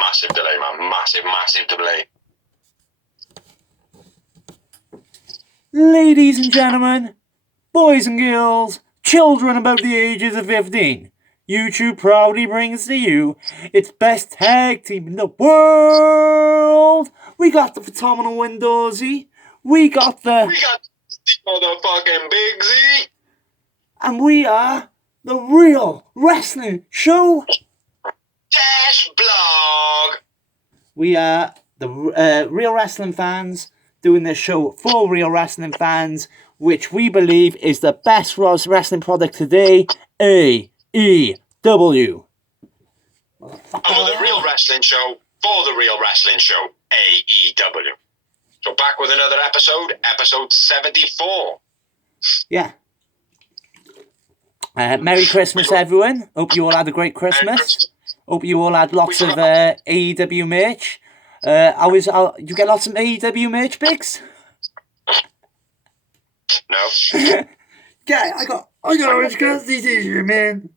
Massive delay, man. Massive delay. Ladies and gentlemen, boys and girls, children about the ages of 15, YouTube proudly brings to you its best tag team in the world. We got the phenomenal Windowsy. We got the motherfucking Big Z. And we are the Real Wrestling Show Dash Blog. We are the Real Wrestling fans doing this show for Real Wrestling fans, which we believe is the best wrestling product today, AEW. The Real Wrestling Show for the Real Wrestling Show, AEW. So back with another episode 74. Yeah. Merry Christmas, everyone. Hope you all had a great Christmas. Hope you all had lots of AEW merch. You get lots of AEW merch, Biggs? No. Yeah, I got Orange Cassidy t-shirt, man.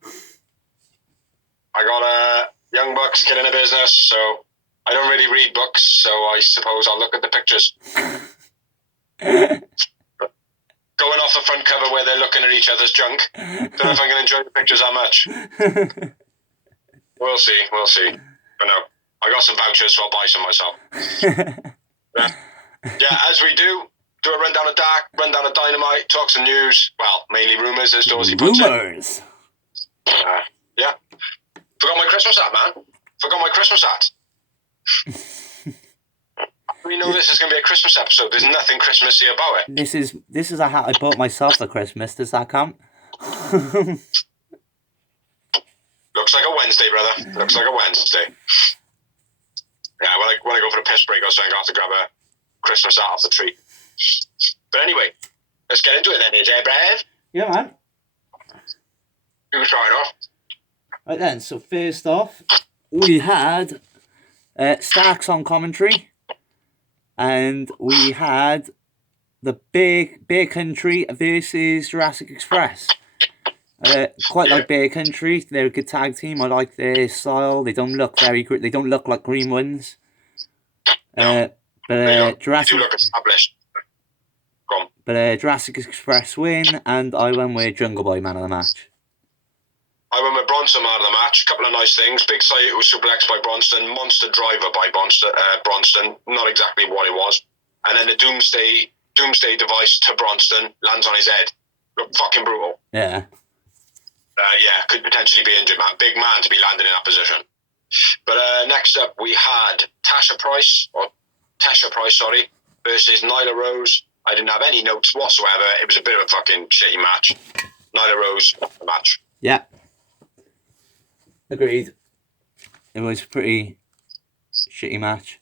I got Young Bucks Killing a Business, so I don't really read books, so I suppose I'll look at the pictures. Going off the front cover where they're looking at each other's junk. Don't know if I'm going to enjoy the pictures that much. We'll see. But no, I got some vouchers, so I'll buy some myself. Yeah, as we do a rundown of Dark, rundown of Dynamite, talk some news. Well, mainly rumours, as Dorsey puts it. Rumours. Yeah. Forgot my Christmas hat. We know this is going to be a Christmas episode. There's nothing Christmassy about it. This is a hat I bought myself for Christmas. Does that count? Looks like a Wednesday, brother. Looks like a Wednesday. Yeah, when I go for the piss break or something, I have to grab a Christmas hat off the tree. But anyway, let's get into it then, AJ Brave. Yeah, man. You can start it off. Right then, so first off, we had Starks on commentary. And we had the Bear Country versus Jurassic Express. Quite like Bear Country. They're a good tag team. I like their style. They don't look they don't look like green ones. But Jurassic. They do look established. Go on. But Jurassic Express win, and I went with Jungle Boy man of the match. I went with Bronson man of the match. Couple of nice things. Big Saito was suplexed by Bronson. Monster driver by Bronson. Not exactly what it was. And then the Doomsday device to Bronson lands on his head. Look fucking brutal. Yeah. Yeah, could potentially be injured, man. Big man to be landing in that position. But next up, we had Tasha Price, versus Nyla Rose. I didn't have any notes whatsoever. It was a bit of a fucking shitty match. Nyla Rose, the match. Yeah. Agreed. It was a pretty shitty match.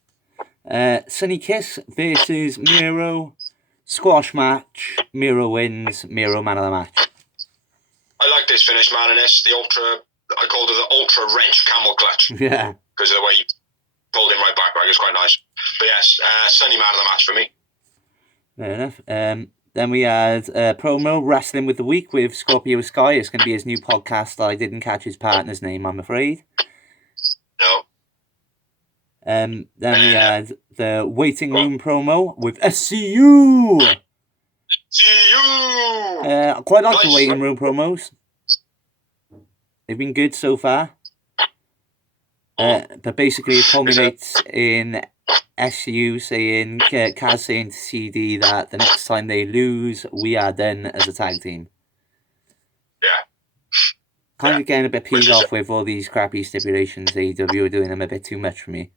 Sunny Kiss versus Miro. Squash match. Miro wins. Miro man of the match. I like this finish, man, and this. I called it the Ultra Wrench Camel Clutch. Yeah. Because of the way he pulled him right back. It was quite nice. But yes, Sunny man of the match for me. Fair enough. Then we had promo Wrestling with the Week with Scorpio Sky. It's going to be his new podcast. I didn't catch his partner's name, I'm afraid. No. Then we had the Waiting Room promo with SCU. I quite like the Waiting Room promos. They've been good so far. But basically it culminates in SCU saying, Kaz saying to CD that the next time they lose, we are done as a tag team. Yeah. Kind of getting a bit peeved off with all these crappy stipulations AEW are doing them a bit too much for me.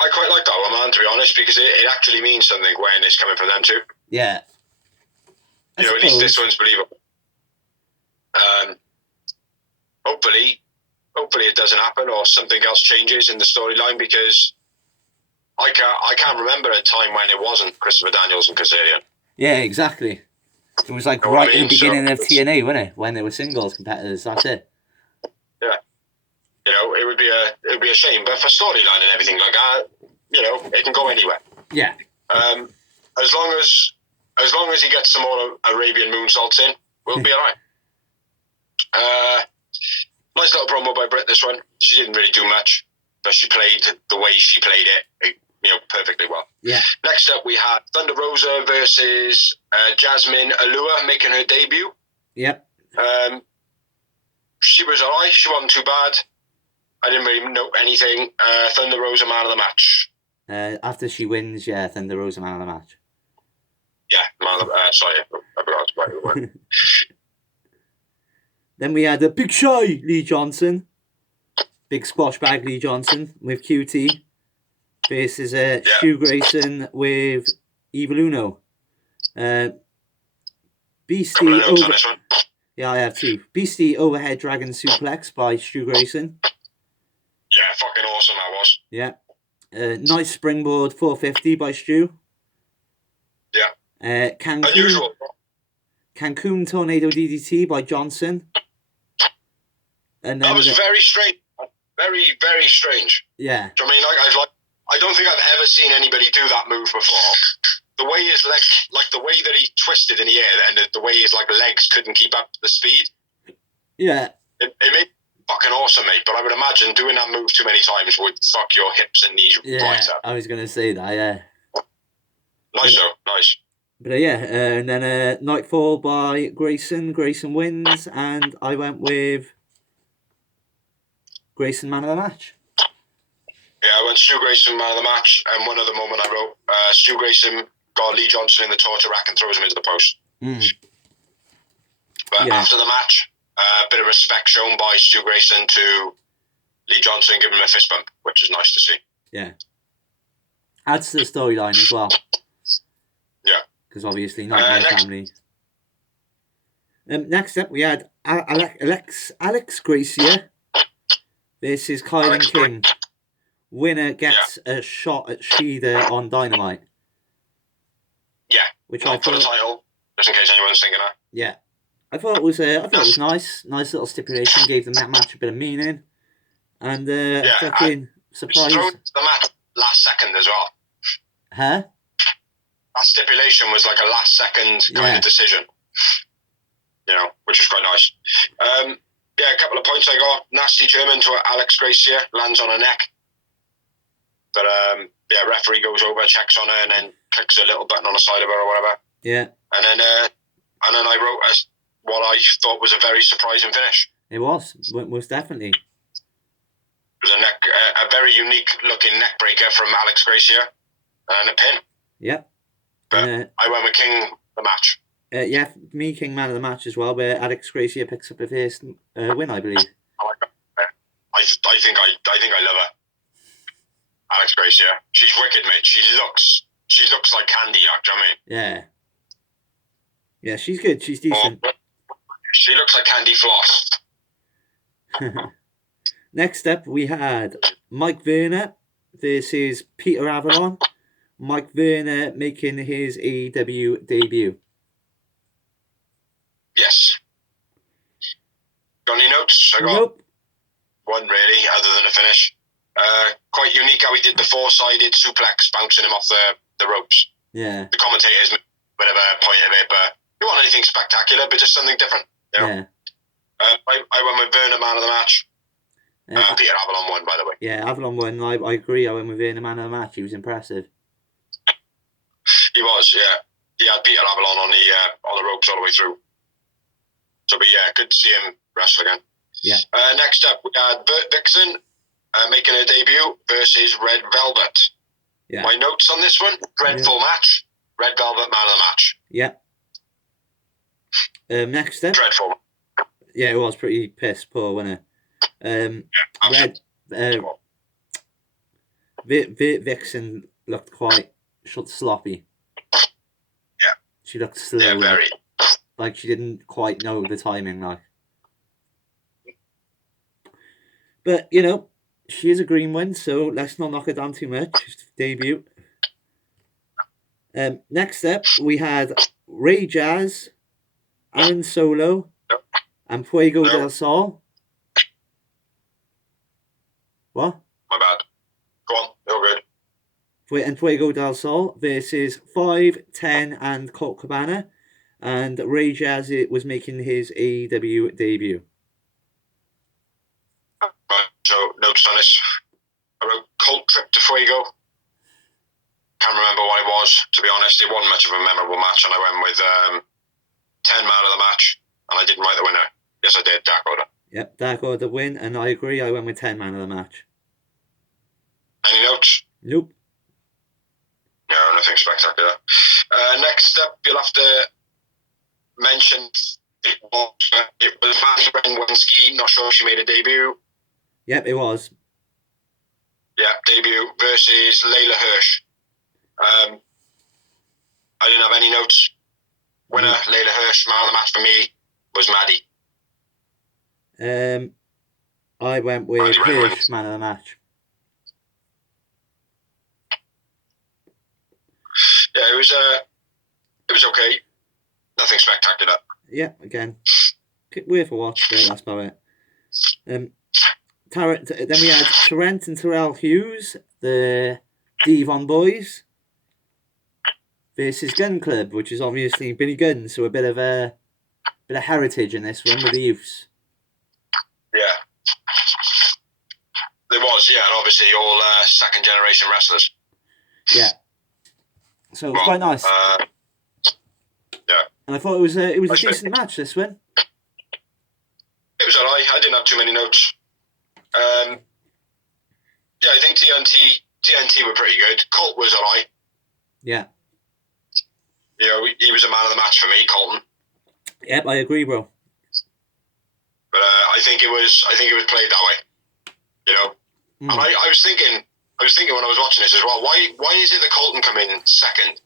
I quite like that one, man, to be honest, because it actually means something when it's coming from them too. Yeah. At least this one's believable. Hopefully it doesn't happen or something else changes in the storyline, because I can't remember a time when it wasn't Christopher Daniels and Kazarian. Yeah, exactly. It was like right in the beginning of TNA, wasn't it? When they were singles competitors, that's it. Yeah. It would be a shame, but for storyline and everything like that, it can go anywhere. Yeah. As long as he gets some more Arabian moonsaults in, we'll be alright. Nice little promo by Britt, this one. She didn't really do much, So she played the way she played it, perfectly well. Yeah. Next up, we had Thunder Rosa versus Jasmine Allure making her debut. Yep. She was alright. She wasn't too bad. I didn't really note anything. Thunder Rosa man of the match. After she wins, yeah, Thunder Rosa man of the match. Yeah, man of sorry, I forgot to write the word. Then we had a Big Shy Lee Johnson. Big squash bag Lee Johnson with QT. Versus Stu Grayson with Evil Uno. Beastie over. Yeah, I have two. Beastie overhead dragon suplex by Stu Grayson. Yeah, fucking awesome that was. Yeah. Nice springboard 450 by Stu. Yeah. Unusual. Cancun tornado DDT by Johnson. And then that was very strange. Very, very strange. Yeah. Do you know what I mean? I don't think I've ever seen anybody do that move before. The way his legs, like the way that he twisted in the air, and the way his legs couldn't keep up the speed. Yeah. It made it fucking awesome, mate. But I would imagine doing that move too many times would fuck your hips and knees right up. I was gonna say that. Yeah. Nice though, nice. But yeah, and then Nightfall by Grayson. Grayson wins, and I went with Grayson man of the match. Yeah, I went Stu Grayson man of the match, and one other moment I wrote, Stu Grayson got Lee Johnson in the torture rack and throws him into the post. But after the match, a bit of respect shown by Stu Grayson to Lee Johnson, giving him a fist bump, which is nice to see. Yeah. Adds to the storyline as well. Yeah. Because obviously Nightmare Family. Next up, we had Alex Gracia versus Kylan King. Winner gets a shot at Shida on Dynamite. Yeah. Which Not for the title, just in case anyone's thinking that. Yeah. I thought it was nice. Nice little stipulation. Gave the match a bit of meaning. And fucking surprise. Thrown the match last second as well. Huh? That stipulation was like a last second kind of decision. Which is quite nice. A couple of points I got. Nasty German to Alex Gracia, lands on her neck. But referee goes over, checks on her, and then clicks a little button on the side of her or whatever. Yeah. And then I wrote what I thought was a very surprising finish. It was, most definitely. It was a very unique looking neck breaker from Alex Gracia, and a pin. Yep. But I went with King the match. Me King man of the match as well, where Alex Gracia picks up the first win, I believe. I think I love her. Alex Gracia. She's wicked, mate. She looks like candy, do you know what I mean? Yeah, she's good. She's decent. She looks like candy floss. Next up, we had Mike Werner versus Peter Avalon. Mike Werner making his AEW debut. Yes. Got any notes? I got nope. One really, other than the finish. Quite unique how he did the four-sided suplex, bouncing him off the ropes. Yeah. The commentators made a bit of a point of it, but you want anything spectacular, but just something different. Yeah. I went with Werner man of the match. Peter Avalon won, by the way. Yeah, Avalon won. I agree. I went with Werner man of the match. He was impressive. He was, yeah. He had Peter Avalon on the ropes all the way through. So, but yeah, good to see him wrestle again. Yeah. Next up, we had Bert Vixen making her debut versus Red Velvet. Yeah. My notes on this one: dreadful match. Red Velvet man of the match. Yeah. Next up. Dreadful. Yeah, it was pretty piss poor, wasn't it? Vixen looked quite sloppy. Yeah. She looked slow. Yeah, very. Like she didn't quite know the timing, like. But, she is a green one, so let's not knock her down too much. Just debut. Next up, we had Ray Jazz, Aaron Solo, and Fuego del Sol. What? My bad. Go on, you're good. And Fuego del Sol versus 5, 10, and Colt Cabana. And Ray Jazz was making his AEW debut. So, notes on this. I to be honest. It wasn't much of a memorable match, and I went with 10 man of the match, and I didn't write the winner. Yes, I did. Dark Order. Yep, Dark Order win, and I agree. I went with 10 man of the match. Any notes? Nope. No, nothing spectacular. Next up, you'll have to mention it was Maddie Renwinski. Not sure if she made a debut. Yep, it was. Yeah, debut versus Layla Hirsch. I didn't have any notes. Winner, Layla Hirsch. Man of the match for me was Maddie. I went with Hirsch, man of the match. Yeah, it was okay. Nothing spectacular. Yeah, again, worth a watch, but that's about it. Then we had Trent and Terrell Hughes, the Devon boys, versus Gun Club, which is obviously Billy Gunn, so a bit of heritage in this one with the youths. Yeah. There was, yeah, and obviously all second generation wrestlers. Yeah. So it was quite nice. Yeah. And I thought it was a decent match, this one. It was alright. I didn't have too many notes. Yeah, I think TNT were pretty good. Colt was alright. Yeah. You know, he was a man of the match for me, Colton. Yep, I agree, bro. But I think it was played that way. You know, and I was thinking when I was watching this as well. Why is it that Colton come in second?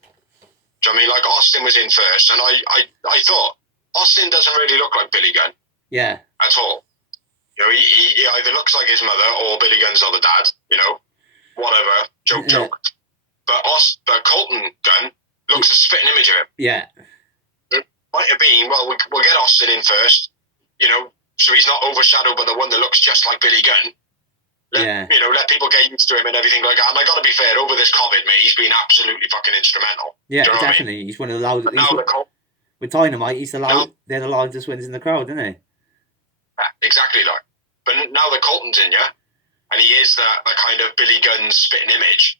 Do you know what I mean? Like Austin was in first, and I thought Austin doesn't really look like Billy Gunn. Yeah. At all. You know, he either looks like his mother or Billy Gunn's not the dad. You know, whatever. Joke. But Colton Gunn looks a spitting image of him. Yeah. It might have been, well, we'll get Austin in first, you know, so he's not overshadowed by the one that looks just like Billy Gunn. You know, let people get used to him and everything like that. And I got to be fair, over this COVID, mate, he's been absolutely fucking instrumental. Yeah, definitely. I mean? He's one of the loudest. With Dynamite, they're the loudest ones in the crowd, isn't he? Exactly, like. But now that Colton's in, yeah, and he is the kind of Billy Gunn spitting image.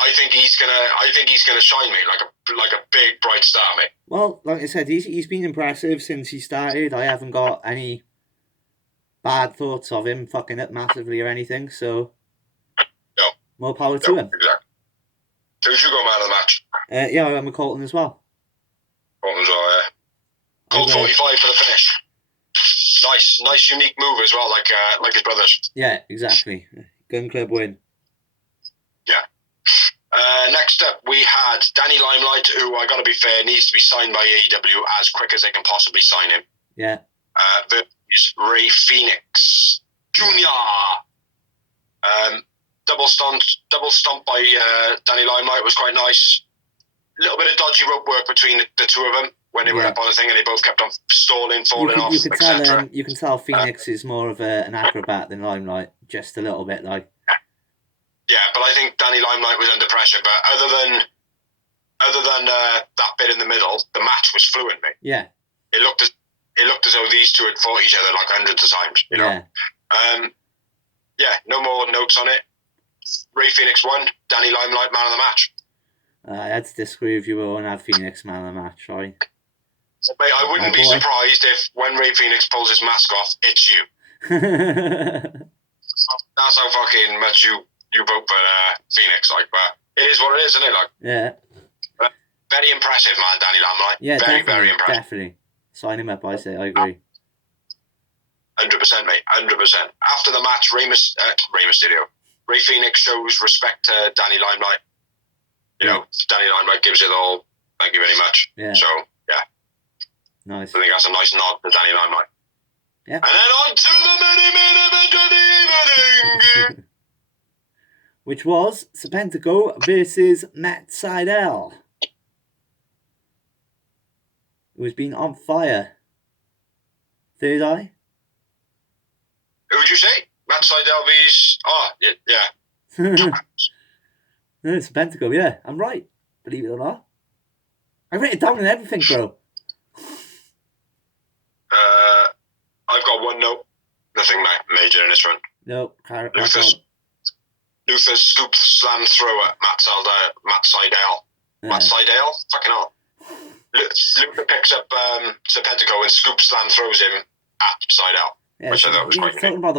I think he's gonna shine, mate, like a big bright star, mate. Well, like I said, he's been impressive since he started. I haven't got any bad thoughts of him fucking up massively or anything. So, no, more power to him. Exactly. Who'd you go man of the match? Yeah, I went with Colton as well. Colton as well, yeah. Colt 45 for the finish. Nice, unique move as well, like his brothers. Yeah, exactly. Gun Club win. Yeah. Next up, we had Danny Limelight, who, I gotta be fair, needs to be signed by AEW as quick as they can possibly sign him. Yeah. Versus Ray Phoenix Jr. Double stomp by Danny Limelight was quite nice. A little bit of dodgy rope work between the two of them when they were up on the thing, and they both kept on stalling, falling off, etc. You can tell Phoenix is more of an acrobat than Limelight, just a little bit, like. Yeah, but I think Danny Limelight was under pressure. But other than that bit in the middle, the match was fluent, mate. Yeah. It looked as though these two had fought each other like hundreds of times. You know. Yeah. No more notes on it. Ray Phoenix won. Danny Limelight man of the match. I had to disagree with you and have Phoenix man of the match. Sorry. Mate, I wouldn't be surprised if when Ray Phoenix pulls his mask off, it's you. That's how fucking much you vote for Phoenix, like, but it is what it is, isn't it? Like, yeah. But very impressive, man, Danny Lamlight. Yeah, very impressive. Definitely. Sign him up, I say. I agree. 100%, mate. 100%. After the match, Ray Phoenix shows respect to Danny Limelight. You know, Danny Limelight gives it all. Thank you very much. Yeah. So, yeah. Nice. I think that's a nice nod to Danny Limelight. Yeah. And then on to the main event of the evening. Which was Serpentico versus Matt Sydal, who's been on fire. Third Eye? Who would you say? Matt Sydal vs... Oh, yeah. No, Serpentico, yeah. I'm right, believe it or not. I wrote it down and everything, bro. I've got one note. Nothing major in this one. No, Luther's scoop slam thrower, Matt Seidel. Yeah. Matt Seidel? Fucking hell. Luther picks up Serpentico and scoop slam throws him at Seidel. Yeah, which I thought was you're quite talking unique. about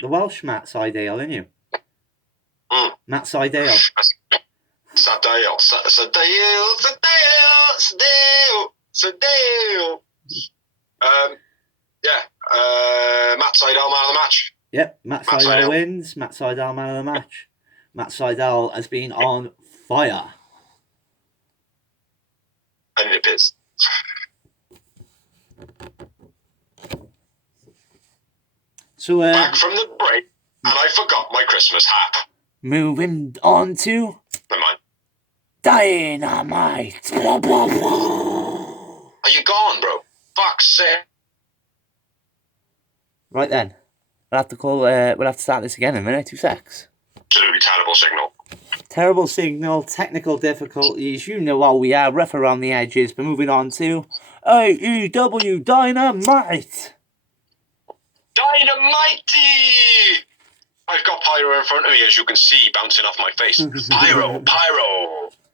the Welsh Matt Seidel, aren't you? Matt Seidel. Seidel. Matt Seidel, man of the match. Yep, Matt Seidel wins. Matt Seidel, man of the match. Matt Seidel has been on fire. I need a piss. So, back from the break, and I forgot my Christmas hat. Moving on to Never mind. Dynamite. Are you gone, bro? Fuck's sake. Right then, we'll have to call. We'll have to start this again in a minute. 2 secs. Absolutely terrible signal. Terrible signal, technical difficulties. You know how we are, rough around the edges. But moving on to AEW Dynamite. Dynamite! I've got Pyro in front of me, as you can see, bouncing off my face. Pyro.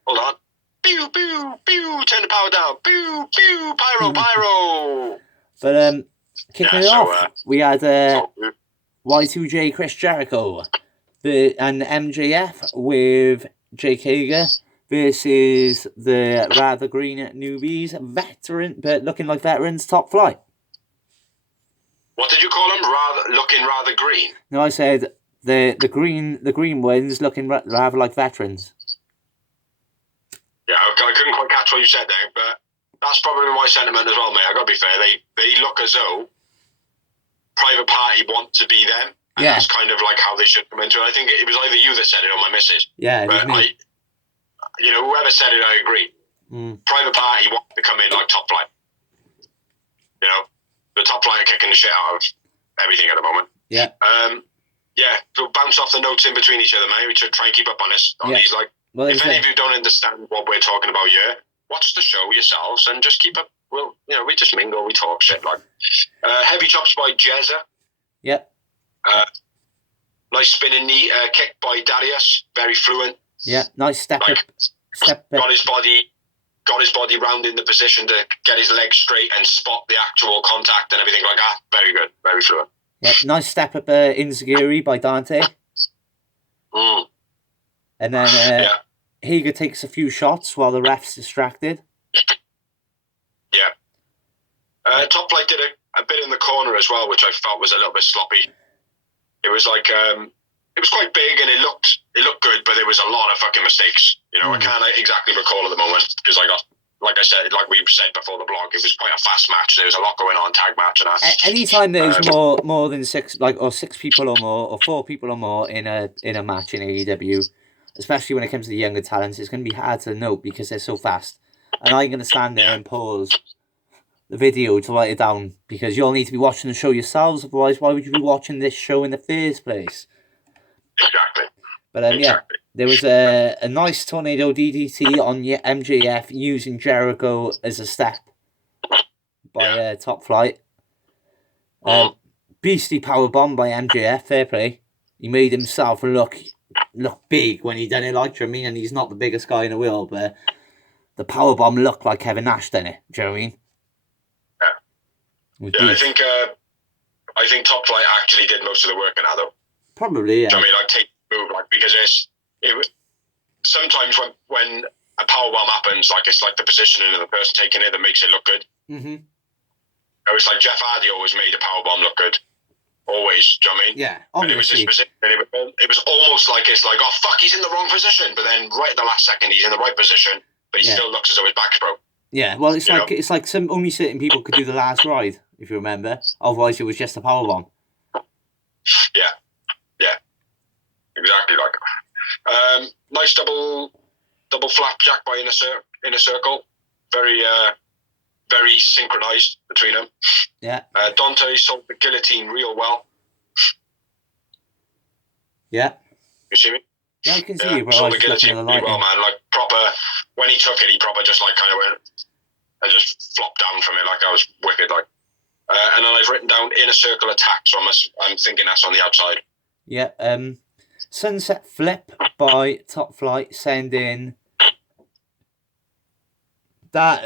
Hold on. Pew, pew, pew. Turn the power down. Pew, pew. Pyro. But kicking it off, we had Y2J Chris Jericho and MJF with Jake Hager versus the rather green newbies, looking like veterans, Top Flight. What did you call them? Looking rather green? No, I said the green ones looking rather like veterans. Yeah, I couldn't quite catch what you said there, but that's probably my sentiment as well, mate. I gotta be fair. They look as though Private Party want to be them. And that's kind of like how they should come into it. I think it was either you that said it or my missus. Yeah, but whoever said it, I agree. Private Party want to come in like Top Flight. You know, the Top Flight are kicking the shit out of everything at the moment. Yeah. So bounce off the notes in between each other, mate. We should try and keep up on this. These, like, well, if any of you don't understand what we're talking about here, watch the show yourselves and just keep up. Well, we just mingle, we talk shit like. Heavy chops by Jezza. Yep. Nice spinning knee kick by Darius, very fluent. Yeah, nice step up. Got his body round in the position to get his legs straight and spot the actual contact and everything like that. Very good, very fluent. Yep, nice step up Inzaguri by Dante. And then Hager takes a few shots while the ref's distracted. Yeah. Top Flight did a bit in the corner as well, which I felt was a little bit sloppy. It was like it was quite big and it looked good, but there was a lot of fucking mistakes. I can't exactly recall at the moment because I got, like I said, like we said before the blog, it was quite a fast match. There was a lot going on, tag match and that. Anytime there's more than six people or more, or 4 people or more in a match in AEW, especially when it comes to the younger talents, it's going to be hard to note because they're so fast. And I'm going to stand there and pause the video to write it down because you'll need to be watching the show yourselves. Otherwise, why would you be watching this show in the first place? Exactly. But there was a nice tornado DDT on MJF using Jericho as a step by Top Flight. Beastly powerbomb by MJF, fair play. He made himself look big when he done it, like, do you know what I mean? And he's not the biggest guy in the world, but the powerbomb looked like Kevin Nash done it, do you know what I mean? I think Top Flight actually did most of the work in that, though. Probably, yeah. Do you know what I mean? Like, take the move, like, because sometimes when a powerbomb happens, like, it's like the positioning of the person taking it that makes it look good. Mm-hmm. It was like Jeff Hardy always made a powerbomb look good. Always, do you know what I mean? Yeah, obviously. And it was almost like it's like, oh, fuck, he's in the wrong position. But then right at the last second, he's in the right position, but he still looks as though his back's broke. Yeah, well, it's like only certain people could do the last ride, if you remember. Otherwise, it was just a powerbomb. Yeah, exactly. Like, nice double flapjack by Inner Circle. Very synchronized between them. Yeah. Dante sold the guillotine real well. Yeah. You see me? Yeah, I can see you. But sold the guillotine really well, man. Like, proper. When he took it, he proper just like kind of went and just flopped down from it. Like, I was wicked. Like, and then I've written down Inner Circle attack, so I'm thinking that's on the outside. Yeah. Sunset Flip by Top Flight sending that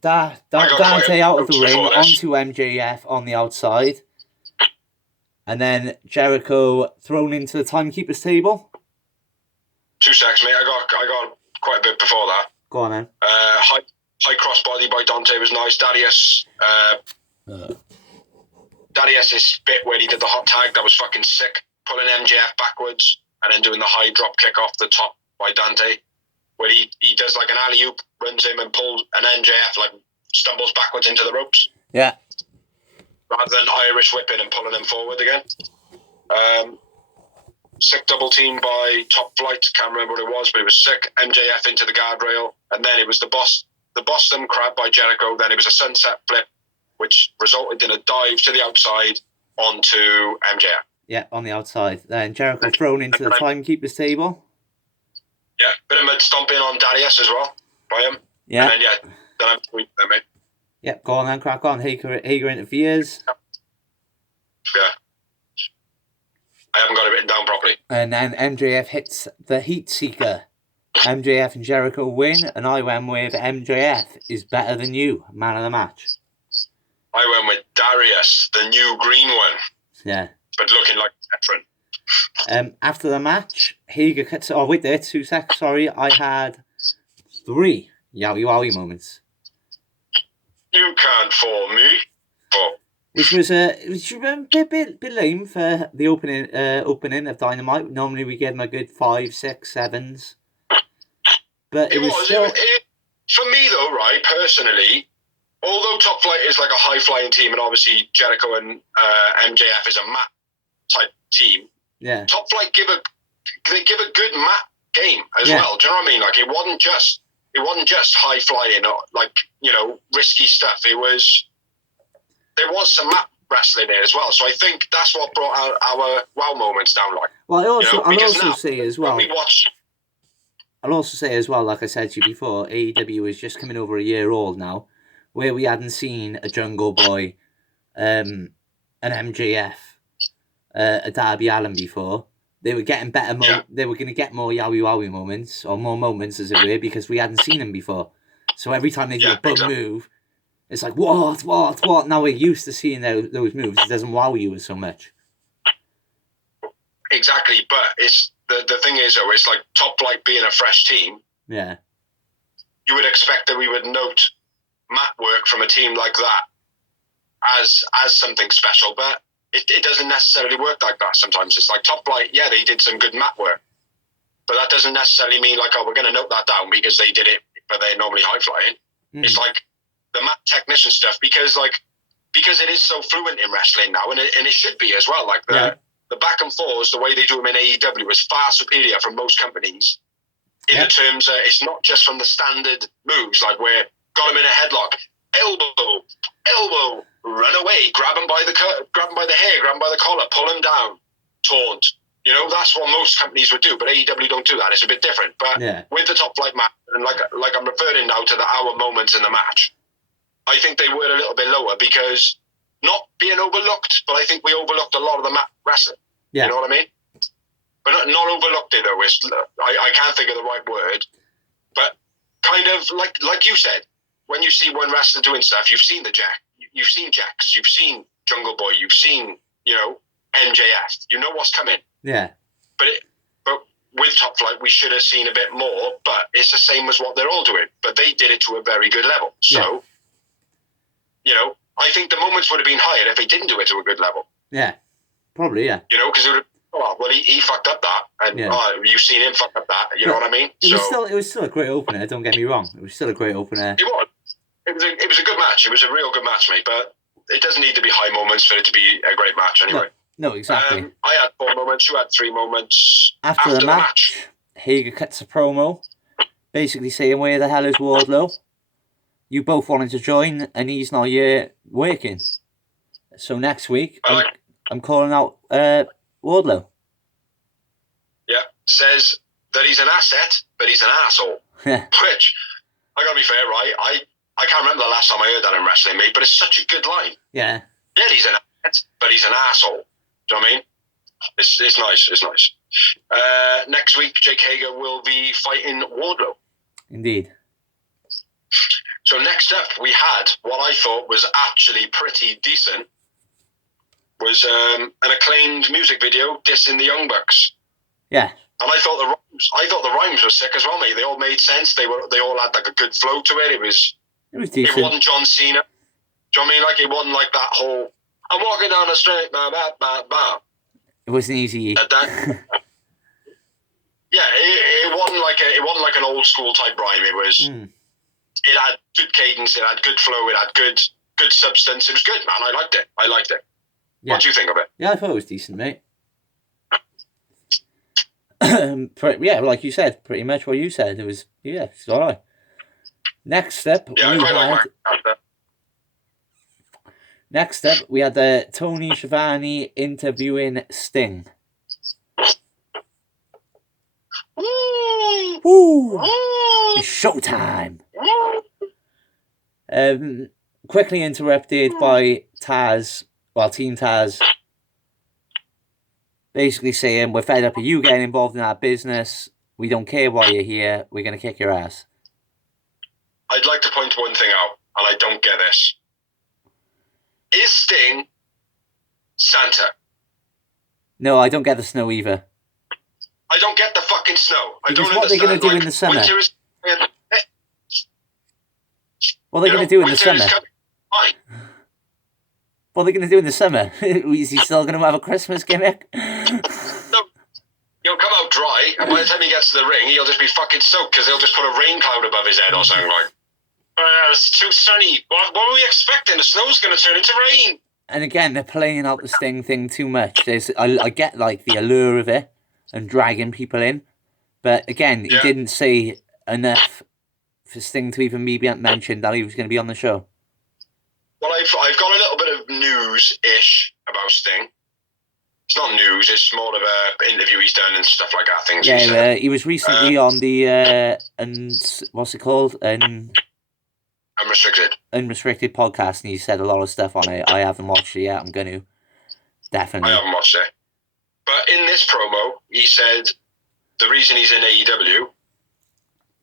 Dante out of the ring onto MJF on the outside, and then Jericho thrown into the timekeeper's table. 2 seconds, mate. I got quite a bit before that. Go on then. High crossbody by Dante was nice. Darius' bit where he did the hot tag, that was fucking sick. Pulling MJF backwards and then doing the high drop kick off the top by Dante, where he does like an alley-oop, runs him and pulls, and MJF like stumbles backwards into the ropes. Yeah. Rather than Irish whipping and pulling him forward again. Sick double team by Top Flight. Can't remember what it was, but it was sick. MJF into the guardrail, and then it was the Boston Crab by Jericho. Then it was a sunset flip, which resulted in a dive to the outside onto MJF. Yeah, on the outside. Then Jericho thrown into the timekeeper's table. Yeah, bit of mud stomping on Darius as well by him. Yeah. And then then I'm sweet then, mate. Yeah, go on then, crack on. Hager interferes. Yeah. I haven't got it written down properly. And then MJF hits the Heat Seeker. MJF and Jericho win, and I went with MJF is better than you, man of the match. I went with Darius, the new green one. Yeah. But looking like a veteran. After the match, Hager cuts... Oh, wait there, 2 seconds, sorry. I had 3 Yowie Wowie moments. You can't fool me. Oh. Which was a bit lame for the opening of Dynamite. Normally we give them a good 5, 6, 7s. But it was still... for me though, right, personally, although Top Flight is like a high-flying team, and obviously Jericho and MJF is a mat type team. Yeah. Top Flight give a good mat game as well. Do you know what I mean? Like it wasn't just high-flying or like, you know, risky stuff. There was some mat wrestling there as well. So I think that's what brought our wow moments down. Like, well, I'll also say as well, like I said to you before, AEW is just coming over a year old now, where we hadn't seen a Jungle Boy, an MJF, a Darby Allin before. They were getting better. They were going to get more Yowie Wowie moments, or more moments as it were, because we hadn't seen them before. So every time they do a big move, it's like, what? Now we're used to seeing those moves. It doesn't wow you so much. Exactly, but it's the thing is, though, it's like Top Flight being a fresh team. Yeah. You would expect that we would note mat work from a team like that as something special, but it doesn't necessarily work like that sometimes. It's like Top Flight, yeah, they did some good mat work, but that doesn't necessarily mean like, oh, we're going to note that down because they did it, but they're normally high-flying. It's like the mat technician stuff, because it is so fluent in wrestling now, and it should be as well. Like the back and forths, the way they do them in AEW is far superior from most companies. In the terms, it's not just from the standard moves, like where got him in a headlock, elbow, run away, grab him by the hair, grab him by the collar, pull him down, taunt. You know, that's what most companies would do, but AEW don't do that. It's a bit different. But with the Top Flight match, and like I'm referring now to the hour moments in the match, I think they were a little bit lower because not being overlooked, but I think we overlooked a lot of the mat wrestling. Yeah. You know what I mean? But not overlooked it though. I can't think of the right word, but kind of like you said, when you see one wrestler doing stuff, you've seen you've seen Jax, you've seen Jungle Boy, you've seen, you know, MJF. You know what's coming. Yeah. But with Top Flight, we should have seen a bit more. But it's the same as what they're all doing. But they did it to a very good level. So, you know, I think the moments would have been higher if they didn't do it to a good level. Yeah. Probably, yeah. You know, because it would have, well, he fucked up that, and you've seen him fuck up that. You know what I mean? It was still a great opener. Don't get me wrong. It was still a great opener. It was. It was a good match. It was a real good match, mate. But it doesn't need to be high moments for it to be a great match, anyway. No, exactly. I had 4 moments. You had 3 moments. After the match, Hager cuts a promo, basically saying, "Where the hell is Wardlow? You both wanted to join, and he's not here working. So next week, I'm calling out Wardlow." Yeah, says that he's an asset, but he's an asshole. Which, I gotta be fair, right? I can't remember the last time I heard that in wrestling, mate, but it's such a good line. Yeah. Yeah, he's an asset, but he's an asshole. Do you know what I mean? It's nice. It's nice. Next week, Jake Hager will be fighting Wardlow. Indeed. So next up, we had what I thought was actually pretty decent. Was an acclaimed music video dissing the Young Bucks. Yeah. And I thought the rhymes were sick as well, mate. They all made sense. They all had like a good flow to it. It was decent. It wasn't John Cena. Do you know what I mean? Like, it wasn't like that whole, I'm walking down the street, bah, bah, bah, bah. It wasn't easy. Yeah, it wasn't like an old school type rhyme. It was. It had good cadence. It had good flow. It had good substance. It was good, man. I liked it. Yeah. What do you think of it? Yeah, I thought it was decent, mate. Yeah, like you said, pretty much what you said. It was, it's all right. Next up, we had the Tony Schiavone interviewing Sting. Woo! It's showtime. Quickly interrupted by Taz, Team Taz, basically saying, we're fed up of you getting involved in our business. We don't care why you're here. We're going to kick your ass. I'd like to point one thing out, and I don't get this. Is Sting Santa? No, I don't get the snow either. I don't get the fucking snow. Because what are they going to do in the summer? What are they going to do in the summer? What are they going to do in the summer? Is he still going to have a Christmas gimmick? No. He'll come out dry, and by the time he gets to the ring, he'll just be fucking soaked because they'll just put a rain cloud above his head or something like. It's too sunny. What were we expecting? The snow's going to turn into rain. And again, they're playing out the Sting thing too much. I get like the allure of it and dragging people in, but again, he didn't say enough for Sting to even be mentioned that he was going to be on the show. Well, I've got a little bit of news-ish about Sting. It's not news, it's more of an interview he's done and stuff like that. Things he was recently on the, and what's it called? Unrestricted podcast, and he said a lot of stuff on it. I haven't watched it yet, I'm going to. Definitely. I haven't watched it. But in this promo, he said the reason he's in AEW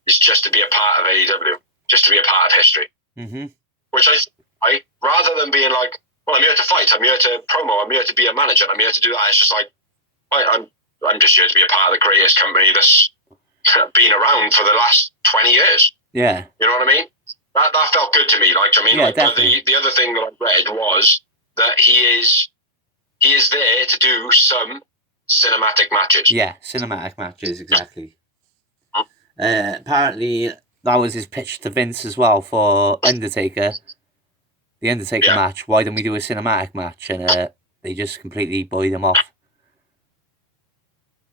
is just to be a part of AEW, just to be a part of history. Mm-hmm. Which I rather than being like, well, I'm here to fight, I'm here to promo, I'm here to be a manager, I'm here to do that. It's just like, I'm just here to be a part of the greatest company that's been around for the last 20 years. Yeah. You know what I mean? That felt good to me. The other thing that I read was that he is there to do some cinematic matches. Yeah, cinematic matches, exactly. Apparently, that was his pitch to Vince as well for Undertaker. The Undertaker match. Why don't we do a cinematic match? And they just completely buoyed him off.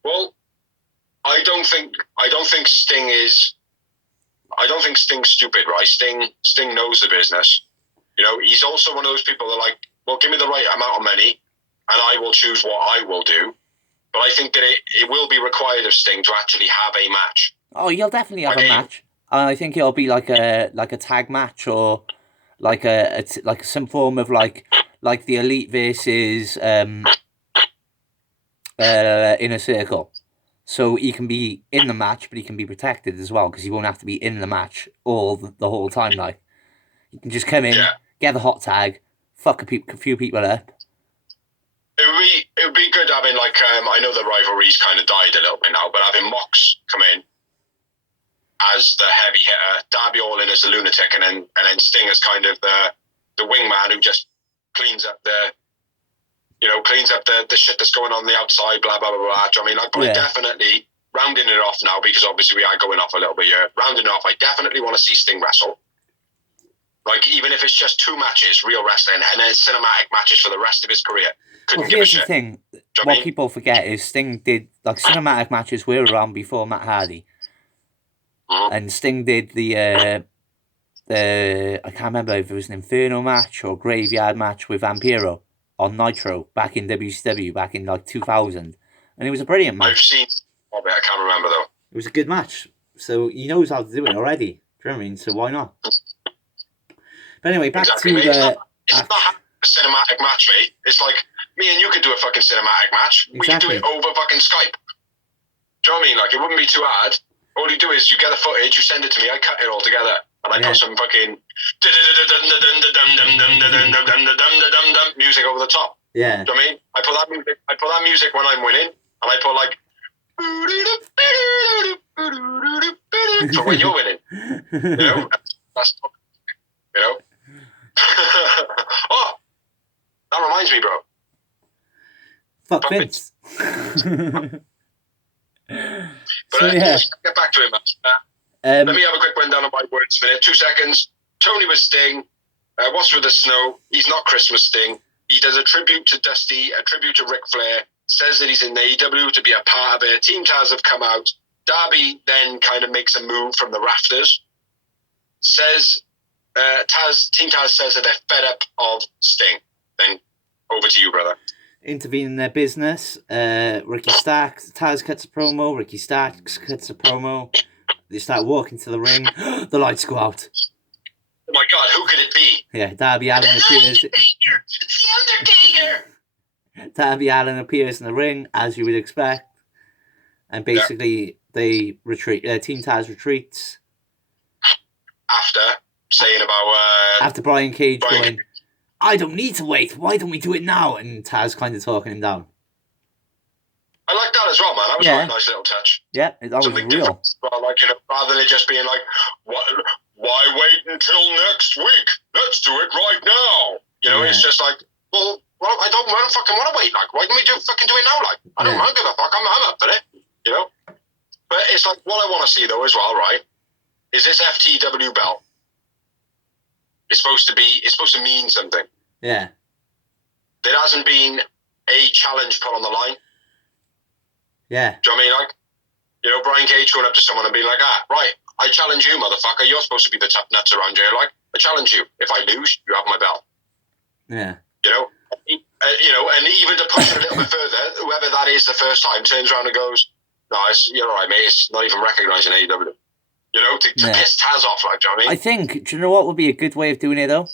Well, I don't think Sting's stupid, right? Sting knows the business. You know, he's also one of those people that like, well, give me the right amount of money, and I will choose what I will do. But I think that it will be required of Sting to actually have a match. Oh, he'll definitely have a match. I think it'll be like a tag match or like some form of like the Elite versus Inner Circle. So he can be in the match, but he can be protected as well because he won't have to be in the match the whole time. Like, he can just come in, get the hot tag, fuck a few people up. It would be good having like I know the rivalry's kind of died a little bit now, but having Mox come in as the heavy hitter, Darby Allin as the lunatic, and then Sting as kind of the wingman who just cleans up the shit that's going on the outside, blah, blah, blah, blah. Do you know what I mean? Like, but I definitely, rounding it off now, because obviously we are going off a little bit here, rounding it off, I definitely want to see Sting wrestle. Like, even if it's just 2 matches, real wrestling, and then cinematic matches for the rest of his career. Well, here's the thing. What people forget is Sting did, like, cinematic matches were around before Matt Hardy. Mm-hmm. And Sting did the I can't remember if it was an Inferno match or Graveyard match with Vampiro on Nitro back in WCW back in like 2000, and it was a brilliant match. I've seen of it, I can't remember though. It was a good match, so he knows how to do it already. Do you know what I mean? So why not? But anyway, back to it's not a cinematic match, mate. It's like me and you could do a fucking cinematic match. Exactly. We could do it over fucking Skype. Do you know what I mean? Like, it wouldn't be too hard. All you do is you get the footage, you send it to me, I cut it all together, and I put some fucking music over the top. Yeah. Do you know what I mean? I put that music when I'm winning, and I put like for when you're winning. You know? That's, you know? Oh, that reminds me, bro. Fuck Vince. But let's get back to it, man. Let me have a quick rundown of my words for it. 2 seconds. Tony was Sting. What's with the snow? He's not Christmas Sting. He does a tribute to Dusty, a tribute to Ric Flair. Says that he's in AEW to be a part of it. Team Taz have come out. Darby then kind of makes a move from the rafters. Says Team Taz says that they're fed up of Sting. Then over to you, brother. Intervene in their business. Ricky Starks, Taz cuts a promo. Ricky Starks cuts a promo. They start walking to the ring. The lights go out. Oh my God, who could it be? Yeah, Darby Allin appears. It's the Undertaker. Darby Allin appears in the ring, as you would expect. And basically, they retreat. Team Taz retreats. After saying about... After Brian Cage going, I don't need to wait. Why don't we do it now? And Taz kind of talking him down. I like that as well, man. That was a nice little touch. Yeah, that was something real. Well, like, you know, rather than it just being like, why wait until next week? Let's do it right now. You know, it's just like, well, I don't fucking want to wait. Like, why don't we fucking do it now? Like, I don't give a fuck. I'm up for it. You know? But it's like, what I want to see, though, as well, right, is this FTW belt. It's supposed to mean something. Yeah. There hasn't been a challenge put on the line. Yeah. Do you know what I mean? Like, you know, Brian Cage going up to someone and being like, right, I challenge you, motherfucker. You're supposed to be the top nuts around here. Like, I challenge you. If I lose, you have my belt. Yeah. You know? And even to push it a little bit further, whoever that is the first time turns around and goes, no, you're all right, mate. It's not even recognising AEW. You know, to piss Taz off, like, do you know what I mean? I think, do you know what would be a good way of doing it, though?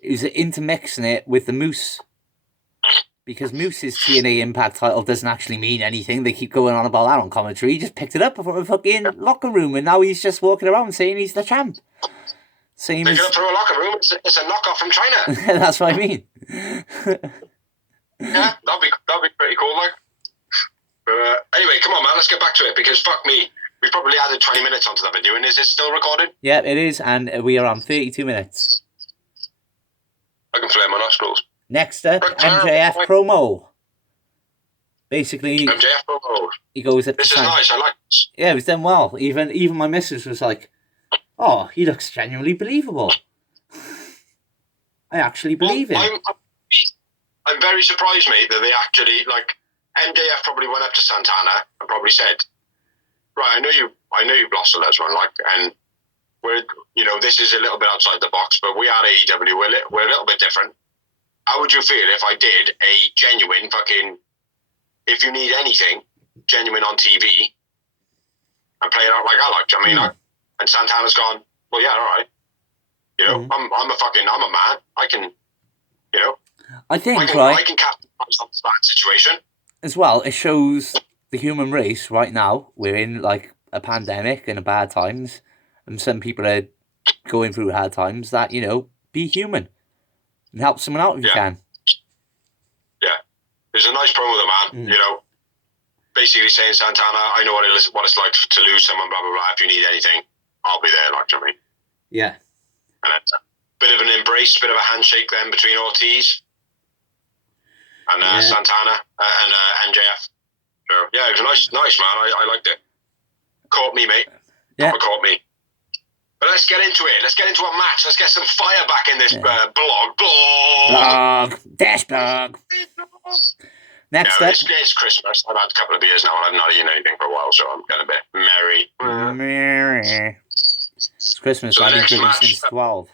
Is intermixing it with the Moose. Because Moose's TNA Impact title doesn't actually mean anything. They keep going on about that on commentary. He just picked it up from a fucking locker room, and now he's just walking around saying he's the champ. Same Pick it up from a locker room. It's a knockoff from China. That's what I mean. Yeah, that'd be pretty cool, like. Anyway, come on, man. Let's get back to it, because fuck me. We've probably added 20 minutes onto that video, and is it still recorded? Yeah, it is, and we are on 32 minutes. I can flare my nostrils. Next up, MJF promo. Basically, MJF promo. He goes at this is nice. I like this. Yeah, it was done well. Even my missus was like, "Oh, he looks genuinely believable." I actually believe him. I'm very surprised, mate, that they actually like MJF probably went up to Santana and probably said, "Right, I know you've lost a lesbian, like, and we're, you know, this is a little bit outside the box, but we are AEW. We're a little bit different. How would you feel if I did a genuine fucking, if you need anything, genuine on TV, and play it out like I like? Do you know what I mean? And Santana's gone, well, yeah, all right. You know, I'm a man. I can, you know. I think, I can capitalize on that situation. As well, it shows the human race right now. We're in like a pandemic and a bad times, and some people are going through hard times. That, you know, be human and help someone out if you can. Yeah, there's a nice promo with the man. You know, basically saying, Santana, I know what it's like to lose someone. Blah blah blah. If you need anything, I'll be there. Like, do you know what I mean? Yeah. And it's a bit of an embrace, bit of a handshake then between Ortiz and Santana and MJF. So, yeah, it was nice, man. I liked it. Caught me, mate. Yeah. Caught me. But let's get into it. Let's get into a match. Let's get some fire back in this blog. Dash blog. Next up. It's Christmas. I've had a couple of beers now and I've not eaten anything for a while, so I'm getting a bit merry. Merry. It's Christmas. So I've been drinking since 12.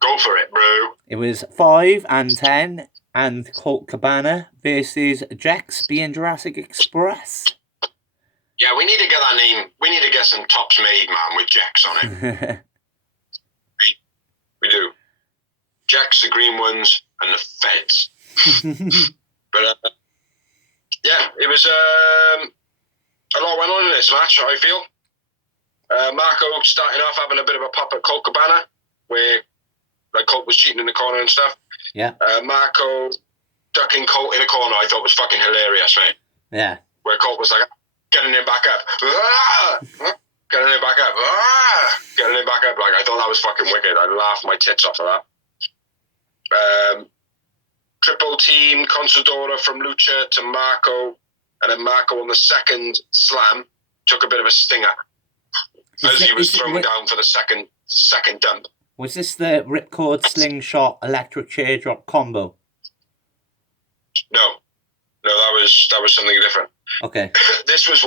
Go for it, bro. It was 5 and 10 and Colt Cabana versus Jax being Jurassic Express. Yeah, we need to get that name. We need to get some tops made, man, with Jax on it. we do. Jax, the green ones, and the Feds. But yeah, it was a lot went on in this match, I feel. Marco starting off having a bit of a pop at Colt Cabana, where like Colt was cheating in the corner and stuff. Yeah. Marco ducking Colt in a corner, I thought was fucking hilarious, mate. Yeah. Where Colt was like, getting him back up. Ah! Getting him back up. Ah! Getting him back up. Like, I thought that was fucking wicked. I laughed my tits off of that. Triple team, Consadora from Lucha to Marco. And then Marco on the second slam took a bit of a stinger. As he was thrown down for the second dump. Was this the ripcord slingshot electric chair drop combo? No, that was something different. Okay. This was,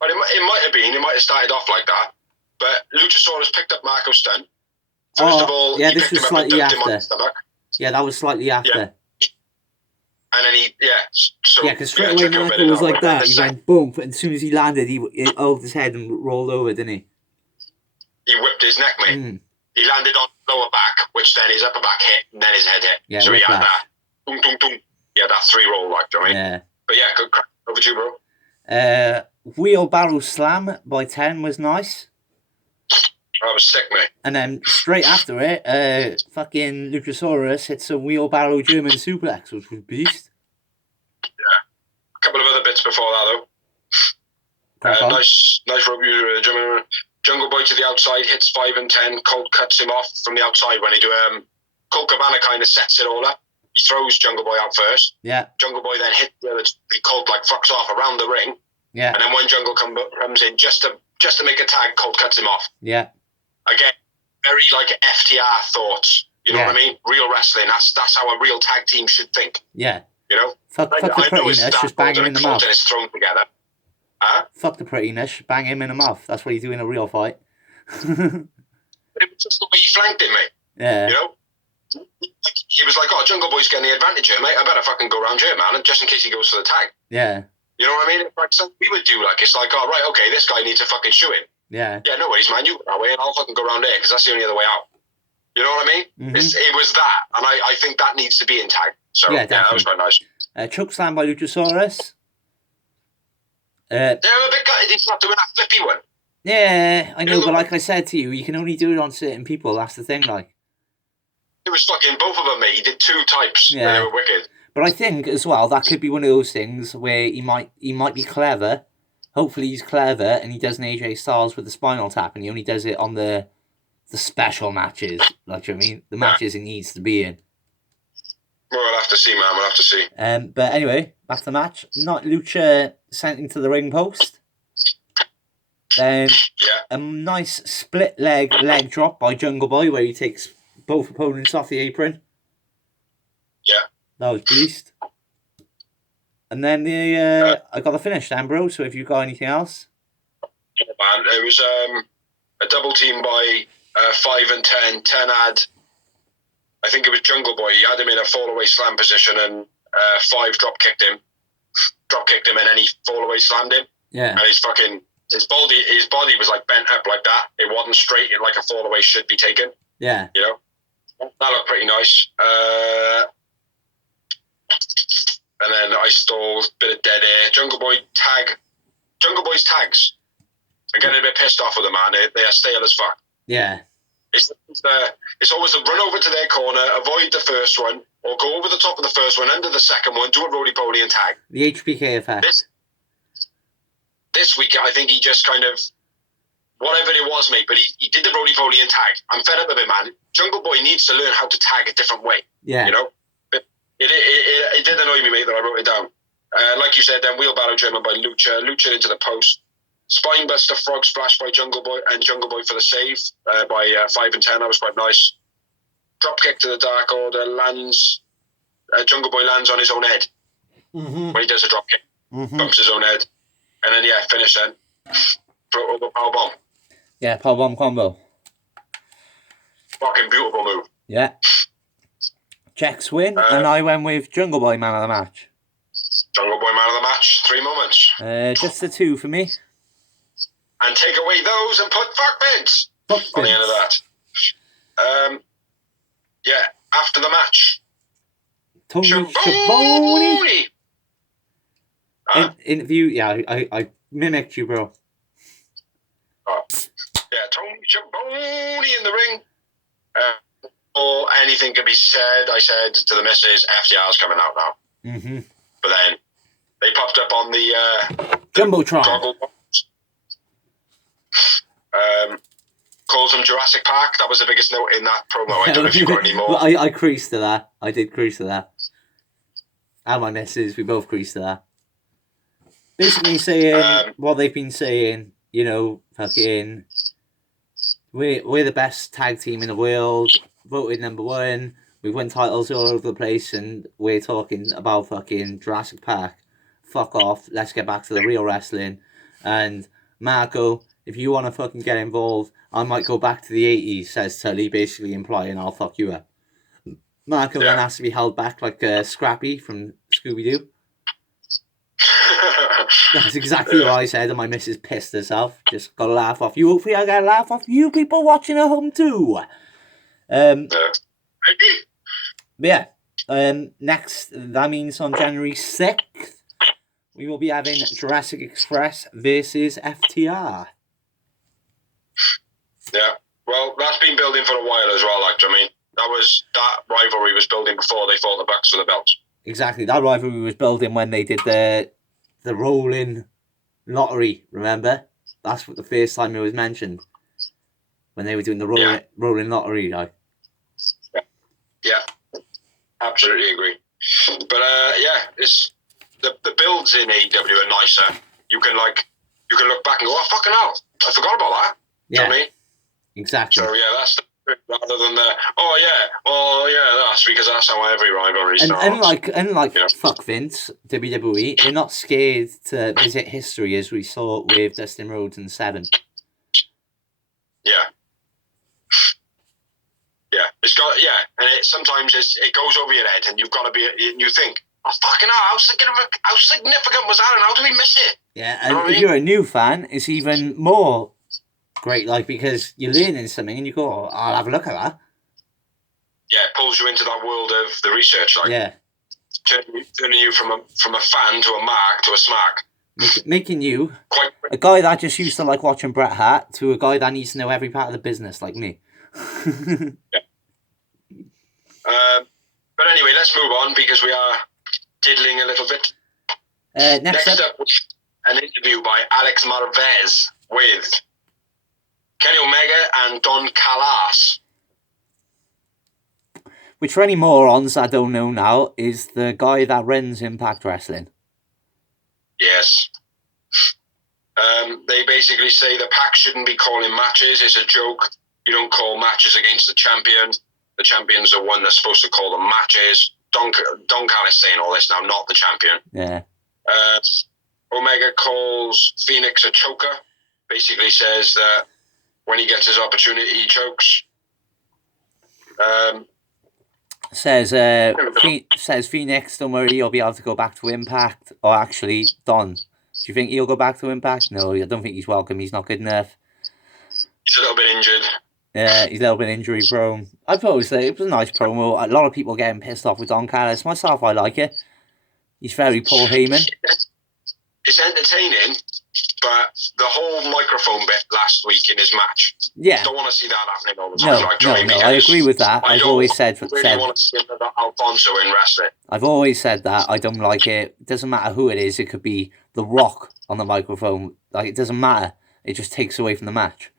but it might have been. It might have started off like that. But Luchasaurus picked up Marco's stun. First of all, yeah, he this picked was him up and slightly dumped him on after. his stomach. Yeah, that was slightly after. Yeah. And then so because straight away Marco was like that. He went boom, and as soon as he landed, he held his head and rolled over, didn't he? He whipped his neck, mate. Mm. He landed on lower back, which then his upper back hit, and then his head hit. Yeah, so he had whiplash. that. Boom, boom, boom. Yeah, that 3-roll, like, do you know what I mean? Yeah. But yeah, good crack. Over to you, bro. Wheelbarrow slam by 10 was nice. I was sick, mate. And then straight after it, fucking Luchasaurus hits a wheelbarrow German suplex, which was beast. Yeah. A couple of other bits before that, though. Nice rope user. Jungle Boy to the outside, hits 5 and 10. Colt cuts him off from the outside when he do. Colt Cabana kind of sets it all up. He throws Jungle Boy out first. Yeah. Jungle Boy then hits the other. Colt like fucks off around the ring. Yeah. And then when Jungle comes in just to make a tag, Colt cuts him off. Yeah. Again, very like FTR thoughts. You know what I mean? Real wrestling. That's how a real tag team should think. Yeah. You know? Fuck the prettiness, just bang him in the mouth. And it's thrown together. Huh? Fuck the prettiness, bang him in the mouth. That's what you do in a real fight. It was just the way he flanked him, mate. Yeah. You know? He was like, oh, Jungle Boy's getting the advantage here, mate. I better fucking go around here, man, just in case he goes for the tag. Yeah. You know what I mean? Like, so we would do, like, it's like, oh, right, okay, this guy needs to fucking shoot him. Yeah. Yeah, no worries, man. You go that way, and I'll fucking go around there, because that's the only other way out. You know what I mean? Mm-hmm. It was that, and I think that needs to be in tag. So, yeah, that was quite nice. Choke slam by Luchasaurus. Yeah, I'm a bit gutted he's not doing that flippy one. Yeah, I know, but like I said to you, you can only do it on certain people. That's the thing, like. It was fucking both of them, mate. He did 2 types. Yeah. They were wicked. But I think, as well, that could be one of those things where he might be clever. Hopefully he's clever, and he does an AJ Styles with the spinal tap, and he only does it on the special matches. Like, you know what I mean? The matches he needs to be in. Well, we'll have to see, man. We'll have to see. But anyway, back to the match. Not Lucha sent into the ring post. Then a nice split leg drop by Jungle Boy, where he takes both opponents off the apron. Yeah. That was beast. And then I got the finish then, bro. So if you got anything else? Yeah, man. It was a double team by 5 and 10. 10 had, I think it was Jungle Boy. He had him in a fall away slam position, and 5 drop kicked him, and then he fall away slammed him. Yeah. And his body was like bent up like that. It wasn't straight like a fall away should be taken. Yeah. You know? That looked pretty nice. And then I stole a bit of dead air. Jungle Boy's tags. I'm getting a bit pissed off with them, man. They are stale as fuck. Yeah. It's always a run over to their corner, avoid the first one, or go over the top of the first one, under the second one, do a roly-poly and tag. The HBK effect. This week, I think he just kind of, whatever it was, mate, but he did the roly-poly and tag. I'm fed up with it, man. Jungle Boy needs to learn how to tag a different way. Yeah. You know? It did annoy me, mate, that I wrote it down. Like you said, then wheelbarrow German by Lucha into the post. Spinebuster frog splash by Jungle Boy, and Jungle Boy for the save by 5 and 10. That was quite nice. Drop kick to the Dark Order lands. Jungle Boy lands on his own head when he does a drop kick. Bumps his own head. And then, finish then. Throw over power bomb. Yeah, power bomb combo. Fucking beautiful move. Yeah. Jack's win, and I went with Jungle Boy man of the match. Jungle Boy man of the match. 3 moments. Just the 2 for me. And take away those and put fuck Vince on the end of that. After the match. Tony Schiavone. Schiavone. Huh? Interview. Yeah, I mimicked you, bro. Oh. Yeah, Tony Schiavone in the ring. Or anything could be said. I said to the missus, FTR's coming out now. Mm-hmm. But then they popped up on the Jumbotron. goggle box. Calls them Jurassic Park. That was the biggest note in that promo. I don't know if you got any more. I creased to that. I did crease to that. And my missus, we both creased to that. Basically saying what they've been saying, you know, fucking, we're the best tag team in the world, voted number 1, we've won titles all over the place, and we're talking about fucking Jurassic Park. Fuck off, let's get back to the real wrestling. And Marco, if you want to fucking get involved, I might go back to the 80s, says Tully, basically implying I'll fuck you up. Marco then has to be held back like Scrappy from Scooby-Doo. That's exactly what I said, and my missus pissed herself. Just got a laugh off you. Hopefully I get a laugh off you people watching at home too. Next, that means on January 6th, we will be having Jurassic Express versus FTR. Yeah, well, that's been building for a while as well, I mean, that rivalry was building before they fought the Bucks for the belts. Exactly, that rivalry was building when they did the rolling lottery, remember? That's what the first time it was mentioned. When they were doing the rolling lottery, like. Yeah, absolutely agree. But it's the builds in AEW are nicer. You can look back and go, oh fucking hell, I forgot about that. Yeah, you know what I mean? Exactly. So that's rather than that's because that's how every rivalry starts. Unlike fuck Vince, WWE, they're not scared to visit history as we saw with Dustin Rhodes and Seven. Yeah. Yeah, and sometimes it goes over your head, and you've got to be. You think, oh fucking hell, how significant was that, and how did we miss it? Yeah, and if you're a new fan, it's even more great, like, because you're learning something, and you go, oh, I'll have a look at that. Yeah, it pulls you into that world of the research, like turning you from a fan to a mark to a smack. Making you a guy that just used to like watching Bret Hart to a guy that needs to know every part of the business, like me. Yeah. But anyway, let's move on because we are diddling a little bit. Next up, an interview by Alex Marvez with Kenny Omega and Don Callis. Which, for any morons I don't know now, is the guy that runs Impact Wrestling. Yes. They basically say the Pac shouldn't be calling matches. It's a joke. You don't call matches against the champion. The champion's the one that's supposed to call the matches. Don Callis saying all this now, not the champion. Yeah. Omega calls Phoenix a choker. Basically says that when he gets his opportunity, he chokes. Says Phoenix, don't worry, he'll be able to go back to Impact. Or actually, Don, do you think he'll go back to Impact? No, I don't think he's welcome. He's not good enough. He's a little bit injured. Yeah, he's a little bit injury prone. I'd probably say it was a nice promo. A lot of people getting pissed off with Don Callis. Myself, I like it. He's very Paul Heyman. It's entertaining, but the whole microphone bit last week in his match. Yeah. I don't want to see that happening all the time. No, I agree with that. I've always said want to see another Alfonso in wrestling. I've always said that. I don't like it. It doesn't matter who it is. It could be The Rock on the microphone. Like, it doesn't matter. It just takes away from the match.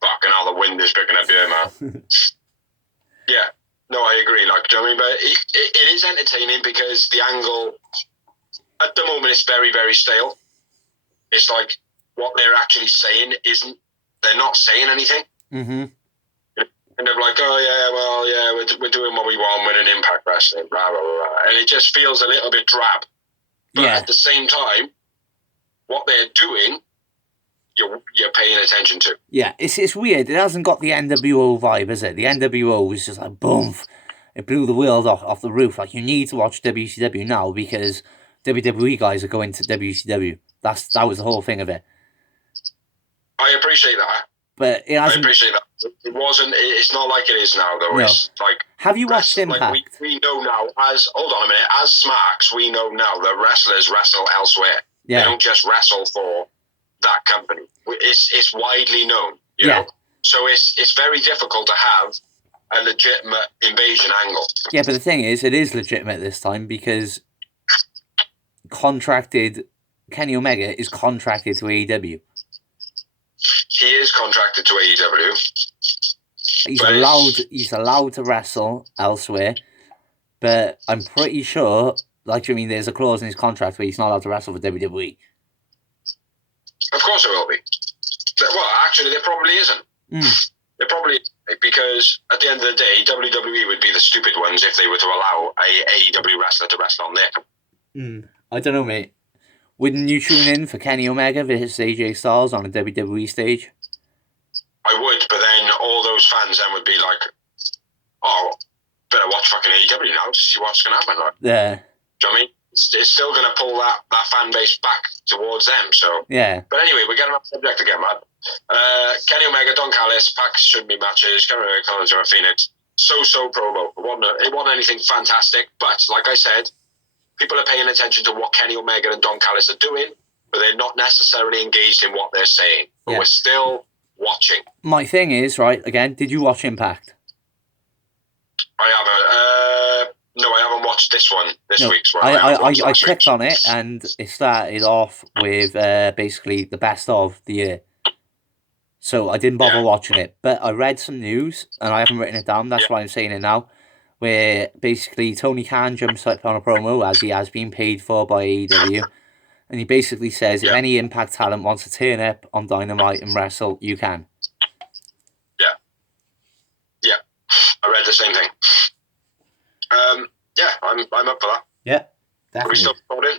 Fucking hell, the wind is picking up here, man. Yeah. No, I agree. Like, do you know what I mean? But it is entertaining because the angle, at the moment, it's very, very stale. It's like what they're actually saying they're not saying anything. Mm-hmm. And they're like, we're doing what we want with an Impact Wrestling, blah, blah, blah. And it just feels a little bit drab. But at the same time, what they're doing, you're paying attention to. Yeah, it's weird. It hasn't got the NWO vibe, is it? The NWO was just like, boom. It blew the world off the roof. Like, you need to watch WCW now because WWE guys are going to WCW. That was the whole thing of it. I appreciate that. But it It wasn't. It's not like it is now, though. No. It's like. Have you watched Impact? Like we know now. Hold on a minute. As Smarks, we know now that wrestlers wrestle elsewhere. Yeah. They don't just wrestle for that company. It's widely known. You Yeah. know. So it's very difficult to have a legitimate invasion angle. Yeah, but the thing is, it is legitimate this time because Kenny Omega is contracted to AEW. He is contracted to AEW. He's allowed to wrestle elsewhere, but I'm pretty sure, there's a clause in his contract where he's not allowed to wrestle for WWE. Of course there will be. Well, actually, there probably isn't. There probably isn't, because at the end of the day, WWE would be the stupid ones if they were to allow a AEW wrestler to wrestle on there. I don't know, mate. Wouldn't you tune in for Kenny Omega versus AJ Styles on a WWE stage? I would, but then all those fans then would be like, oh, better watch fucking AEW now to see what's going to happen. Like, yeah. Do you know what I mean? It's still going to pull that fan base back towards them. So yeah. But anyway, we're getting off subject again, man. Kenny Omega, Don Callis, Pac shouldn't be matches. Kenny Omega, Collins, or Phoenix. So promo. It wasn't anything fantastic, but like I said, people are paying attention to what Kenny Omega and Don Callis are doing, but they're not necessarily engaged in what they're saying. But we're still watching. My thing is, right, again, did you watch Impact? I haven't. No, I haven't watched this week's one. I clicked on it and it started off with basically the best of the year. So I didn't bother watching it, but I read some news and I haven't written it down. That's why I'm saying it now. Where basically Tony Khan jumps up on a promo as he has been paid for by AEW. And he basically says, if any Impact talent wants to turn up on Dynamite and wrestle, you can. Yeah. I read the same thing. I'm up for that. Yeah, definitely. Are we still recording?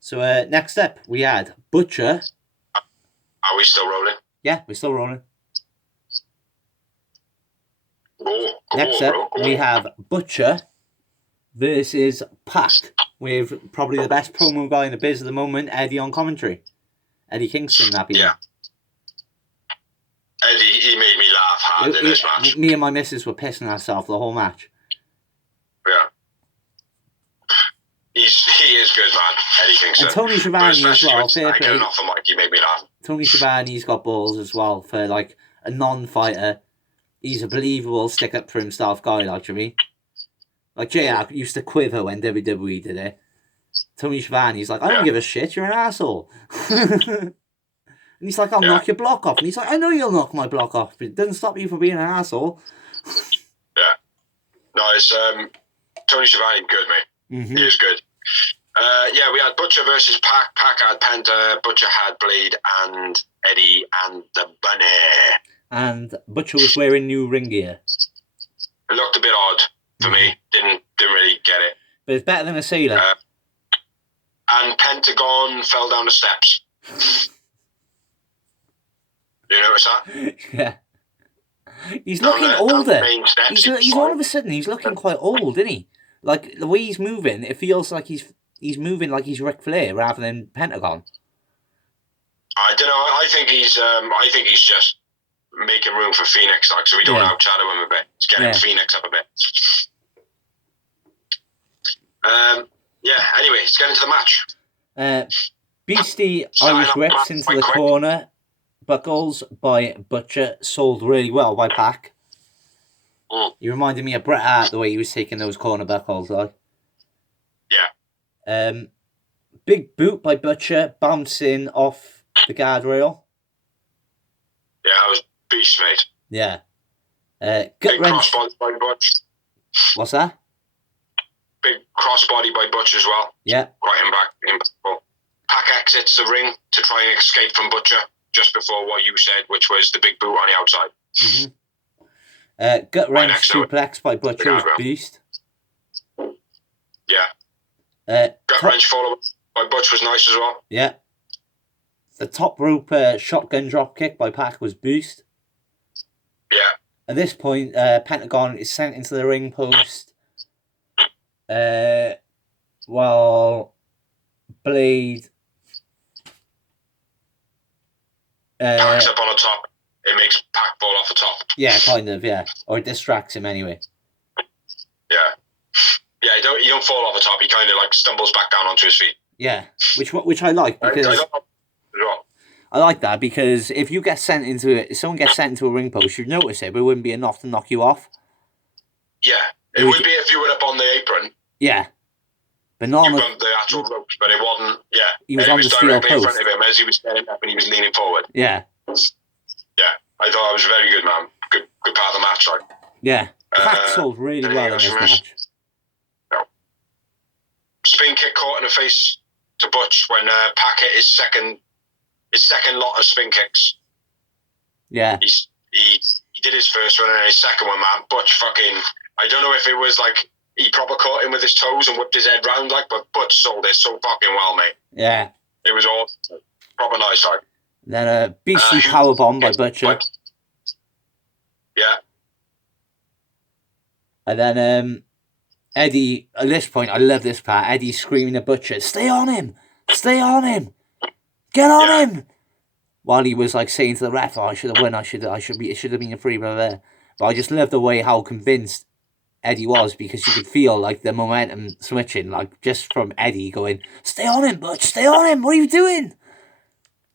So next up, we had Butcher. Are we still rolling? Yeah, we're still rolling. Next up, we have Butcher versus Pac, with probably the best promo guy in the biz at the moment, Eddie on commentary. Eddie Kingston, that being. Yeah. Eddie, he made me laugh hard in this match. Me and my missus were pissing ourselves the whole match. Yeah. He is good, man, Eddie Kingston. And Tony Schiavone as well. I get off the mic, he made me laugh. Tony Schiavone's got balls as well for like a non-fighter. He's a believable stick-up for himself guy, like to me. Like JR used to quiver when WWE did it. Tony Schiavone's like, I don't give a shit, you're an asshole. And he's like, I'll knock your block off. And he's like, I know you'll knock my block off, but it doesn't stop you from being an asshole. Yeah. No, it's Tony Schiavone, good, mate. Mm-hmm. He is good. We had Butcher versus Pac. Pac had Penta, Butcher had Blade, and Eddie and the Bunny. And Butcher was wearing new ring gear. It looked a bit odd for me. Didn't really get it. But it's better than a sailor. And Pentagon fell down the steps. You notice that? Yeah. He's looking older. He's all of a sudden he's looking quite old, isn't he? Like the way he's moving, it feels like he's moving like he's Ric Flair rather than Pentagon. I don't know. I think he's just making room for Phoenix, like, so we don't outshadow him a bit. It's getting Phoenix up a bit. Anyway, let's get into the match. Beastie Irish whips into the corner. Buckles by Butcher, sold really well by Pac. He reminded me of Bret Hart, the way he was taking those corner buckles, like. Yeah. Big boot by Butcher, bouncing off the guardrail. Yeah, that was beast, mate. Yeah. Big crossbody by Butch. What's that? Big crossbody by Butch as well. Yeah. Quite impactful. Pac exits the ring to try and escape from Butcher just before what you said, which was the big boot on the outside. Mm-hmm. Gut wrench suplex by Butcher was beast. Yeah. Gut wrench follow by Butch was nice as well. Yeah. The top rope shotgun drop kick by Pac was beast. Yeah. At this point, Pentagon is sent into the ring post. While Blade Pac's up on the top. it makes Pac fall off the top. Yeah, kind of, yeah. Or it distracts him anyway. Yeah. Yeah, he don't fall off the top. He kind of like stumbles back down onto his feet. Yeah, which I like because I like that because if you get sent into it, if someone gets sent into a ring post, you'd notice it, but it wouldn't be enough to knock you off. Yeah, it would be if you were up on the apron. Yeah, but not on the actual ropes, but it wasn't. Yeah, he was on the steel directly post in front of him as he was standing up and he was leaning forward. Yeah, yeah, I thought it was very good, man. Good part of the match, like. Yeah, Pac sold really well in this match. No. Spin kick caught in the face to Butch when Pac hit his second lot of spin kicks. Yeah. He did his first one and then his second one, man. Butch fucking, I don't know if it was like he proper caught him with his toes and whipped his head round like, but Butch sold it so fucking well, mate. Yeah. It was all proper nice, like. Then a beastly powerbomb by Butcher. Yeah. And then Eddie, at this point, I love this part, Eddie screaming at Butcher, stay on him! Stay on him! Get on him! While he was like saying to the ref, oh, I should have won, it should have been a free, blah, blah, blah. But I just love the way how convinced Eddie was, because you could feel like the momentum switching, like just from Eddie going, stay on him, Butch, stay on him, what are you doing?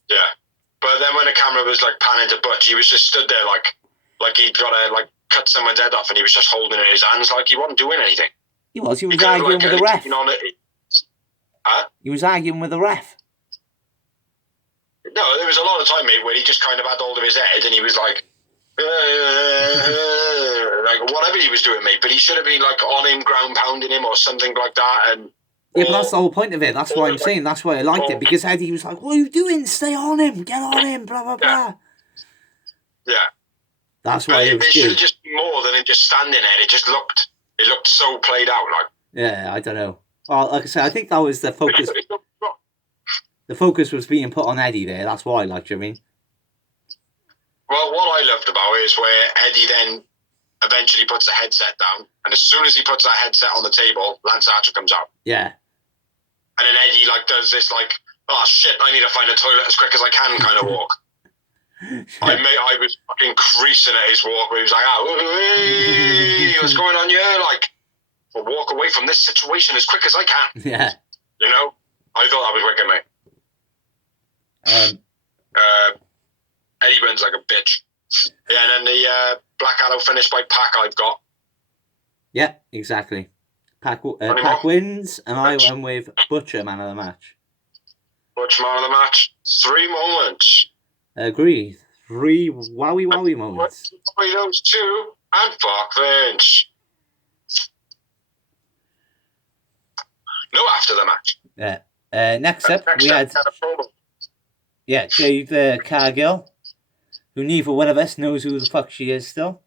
Yeah. But then when the camera was like panning to Butch, he was just stood there like he'd got to like cut someone's head off and he was just holding it in his hands like he wasn't doing anything. He was arguing with the ref. Huh? He was arguing with the ref. No, there was a lot of time, mate, where he just kind of had hold of his head and he was like, like whatever he was doing, mate. But he should have been like on him, ground pounding him or something like that. And yeah, but that's the whole point of it. That's why I'm saying. That's why I liked it, because Eddie was like, what are you doing? Stay on him. Get on him. Blah, blah, blah. Yeah. That's why it should have just been more than him just standing there. It looked so played out, like. Yeah, I don't know. Well, like I said, I think that was the focus. The focus was being put on Eddie there. That's why I liked it, I mean. Well, what I loved about it is where Eddie then eventually puts the headset down, and as soon as he puts that headset on the table, Lance Archer comes out. Yeah. And then Eddie like does this like, oh shit, I need to find a toilet as quick as I can kind of walk. I was fucking creasing at his walk where he was like, oh, what's going on here? Like, I'll walk away from this situation as quick as I can. Yeah. You know? I thought that was wicked, mate. Eddie wins like a bitch. Yeah, and then the Black Arrow finish by Pac I've got. Yeah, exactly. Pac wins, and I went with Butcher man of the match. Butcher man of the match. 3 moments. Agree. 3 wowie moments. Those 2 and fuck Vince. No after the match. Yeah. Next up, we had Jade Cargill, who neither one of us knows who the fuck she is still.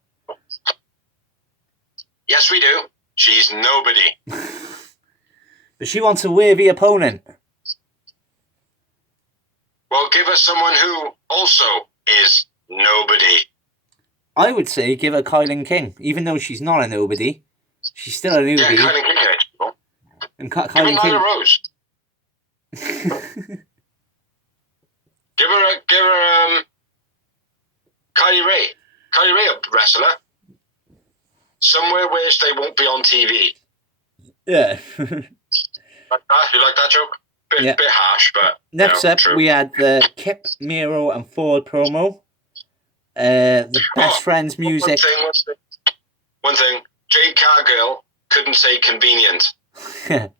Yes, we do. She's nobody. But she wants a worthy opponent. Well, give us someone who also is nobody. I would say give her Kylan King. Even though she's not a nobody, she's still a newbie. Yeah, Kylan King. And Kylan King. Nyla Rose. give her Kylie Ray. Kylie Ray, a wrestler. Somewhere where they won't be on TV. Yeah. Like that? You like that joke? Bit harsh, but next up true. We had the Kip, Miro and Ford promo. The Best Friends music. One thing. Jade Cargill couldn't say convenient. I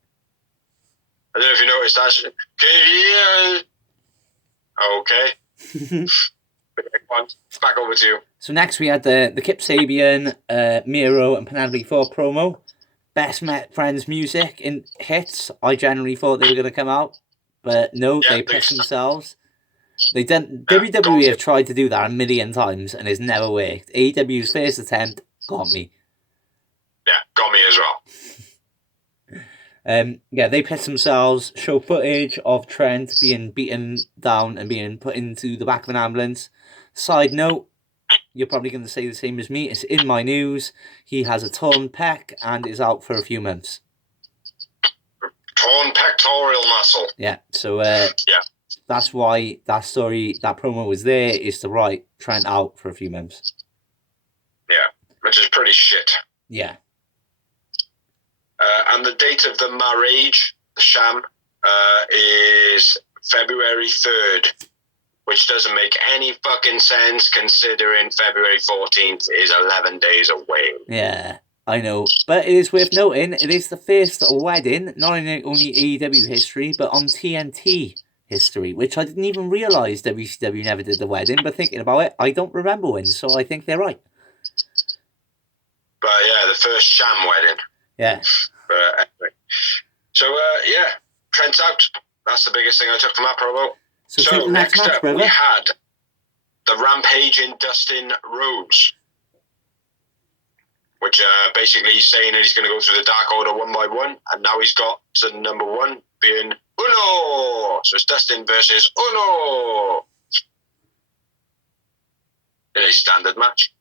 don't know if you noticed that. Okay. Back over to you. So next we had the Kip Sabian, Miro and Penelope Ford promo. Best Friends music in hits. I generally thought they were going to come out, but no, they pissed themselves. They didn't. WWE have tried to do that a million times and it's never worked. AEW's first attempt got me. Yeah, got me as well. They pissed themselves. Show footage of Trent being beaten down and being put into the back of an ambulance. Side note, you're probably going to say the same as me. It's in my news. He has a torn pec and is out for a few months. Torn pectoral muscle. Yeah. So that's why that promo was there, is to write Trent out for a few months. Yeah, which is pretty shit. Yeah. And the date of the marriage, the sham, is February 3rd, which doesn't make any fucking sense considering February 14th is 11 days away. Yeah, I know. But it is worth noting, it is the first wedding, not in only AEW history, but on TNT history, which I didn't even realise WCW never did the wedding, but thinking about it, I don't remember when, so I think they're right. But yeah, the first sham wedding. Yeah. But anyway. So, yeah, Trent's out. That's the biggest thing I took from that promo. So take the next match, up, brother. we had the Rampaging Dustin Rhodes, which basically he's saying that he's going to go through the Dark Order one by one, and now he's got to number one being Uno. So it's Dustin versus Uno in a standard match.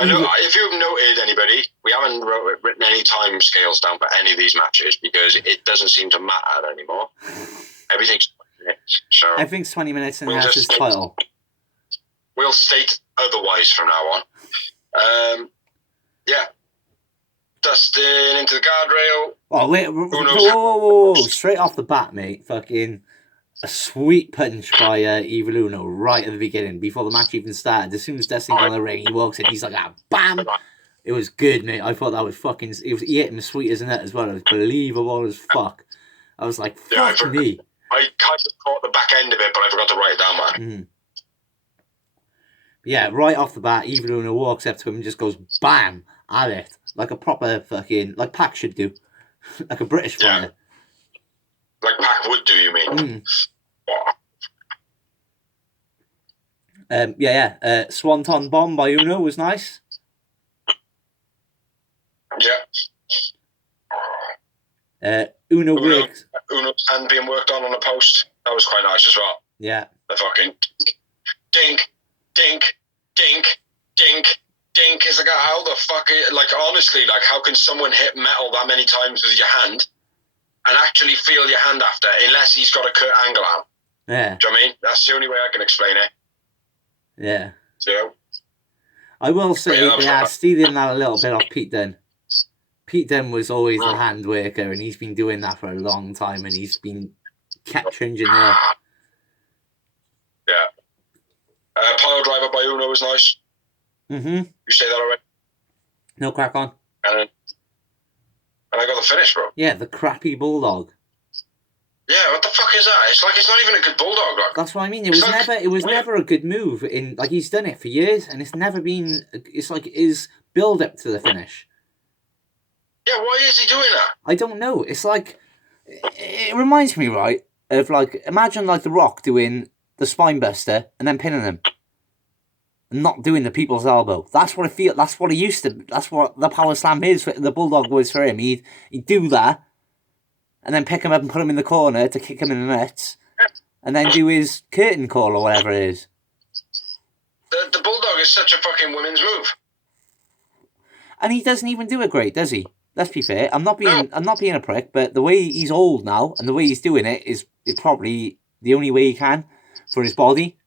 I know if you've noted, anybody, we haven't written any time scales down for any of these matches because it doesn't seem to matter anymore. Everything's 20 minutes. So I think 20 minutes and that's his title. We'll state otherwise from now on. Yeah. Dustin into the guardrail. Oh, wait. Whoa. Straight off the bat, mate. Fucking a sweet punch by Evil Uno right at the beginning before the match even started. As soon as Dustin got on the ring, he walks in, he's like, bam! It was good, mate. I thought that was fucking... He hit him sweet as a nut as well. It was believable as fuck. I was like, fuck me. I kind of caught the back end of it, but I forgot to write it down, man. Mm. Yeah, right off the bat, Evil Uno walks up to him and just goes, bam! At it. Like a proper fucking... Like Pac should do. Like a British fighter. Like Pac would do, you mean? Swanton Bomb by Uno was nice. Yeah. Uno's hand being worked on a post. That was quite nice as well. Yeah. The fucking dink, dink, dink, dink, dink. It's like, how the fuck... Like, honestly, like, how can someone hit metal that many times with your hand and actually feel your hand after, unless he's got a Kurt Angle out? Yeah. Do you know what I mean? That's the only way I can explain it. Yeah. So, I will say, stealing that a little bit off Pete Dunne. Pete Dunne was always the hand worker, and he's been doing that for a long time, and he's been kept changing there. Yeah. Pile driver by Uno was nice. Mm-hmm. You say that already? No, crack on. And I got the finish, bro. Yeah, the crappy bulldog. Yeah, what the fuck is that? It's like it's not even a good bulldog. Like. That's what I mean. It was never a good move. Like he's done it for years, and it's never been. It's like his build up to the finish. Yeah, why is he doing that? I don't know. It's like it reminds me, right, of like imagine like The Rock doing the spine buster and then pinning him, and not doing the people's elbow. That's what I feel. That's what he used to. That's what the power slam is. The bulldog was for him. He'd do that. And then pick him up and put him in the corner to kick him in the nuts. And then do his curtain call or whatever it is. The bulldog is such a fucking women's move. And he doesn't even do it great, does he? Let's be fair. I'm not being a prick, but the way he's old now and the way he's doing it is probably the only way he can for his body.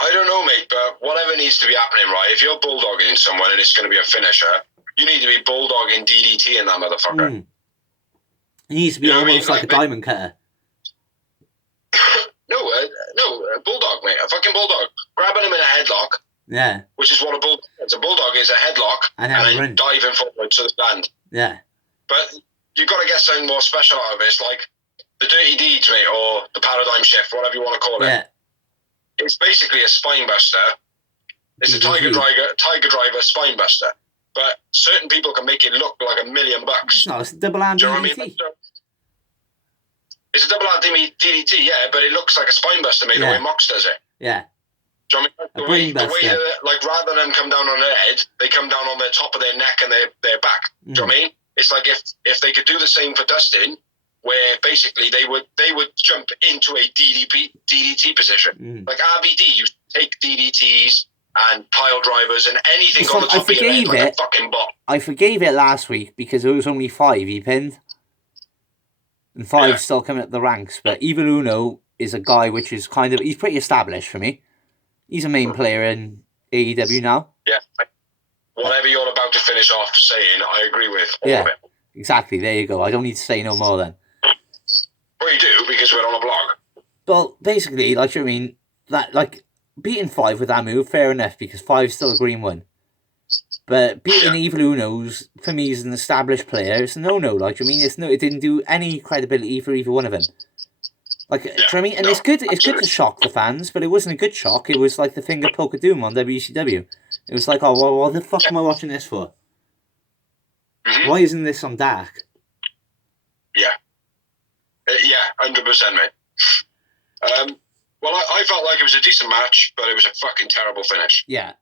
I don't know, mate, but whatever needs to be happening, right? If you're bulldogging someone and it's going to be a finisher, you need to be bulldogging DDT in that motherfucker. Mm. He needs to be almost like a diamond cutter. No, a bulldog, mate. A fucking bulldog. Grabbing him in a headlock. Yeah. Which is what a bulldog is. A bulldog is a headlock and then diving forward to the stand. Yeah. But you've got to get something more special out of it. It's like the Dirty Deeds, mate, or the Paradigm Shift, whatever you want to call it. Yeah. It's basically a spine buster. It's a Tiger Driver spine buster. But certain people can make it look like $1 million. It's a double hand DDT. Do you know what I mean? It's a double hand DDT, yeah, but it looks like a spine buster made the way Mox does it. Yeah. Do you know what I mean? The way that, like, rather than come down on their head, they come down on the top of their neck and their back. Do you know what I mean? It's like if they could do the same for Dustin, where basically they would jump into a DDT position. Like RVD used to take DDTs and pile drivers and anything on the top of your head like a fucking bot. I forgave it last week because it was only 5 he pinned. And 5 still coming up the ranks. But Evil Uno, is a guy which is he's pretty established for me. He's a main player in AEW now. Yeah. Whatever you're about to finish off saying, I agree with all Yeah. of it. Exactly, there you go. I don't need to say no more then. Well, you do, because we're on a blog. Well, basically, like, you know what I mean? That, like, beating 5 with that move, fair enough, because 5's still a green one. But beating Evil Uno's, for me, as an established player, it's a no-no. Like, I mean, it didn't do any credibility for either one of them. Like, do you know what I mean? And it's good to shock the fans, but it wasn't a good shock. It was like the finger poke of doom on WCW. It was like, oh, well, what the fuck am I watching this for? Mm-hmm. Why isn't this on Dark? Yeah. 100%, mate. Well, I felt like it was a decent match, but it was a fucking terrible finish. Yeah.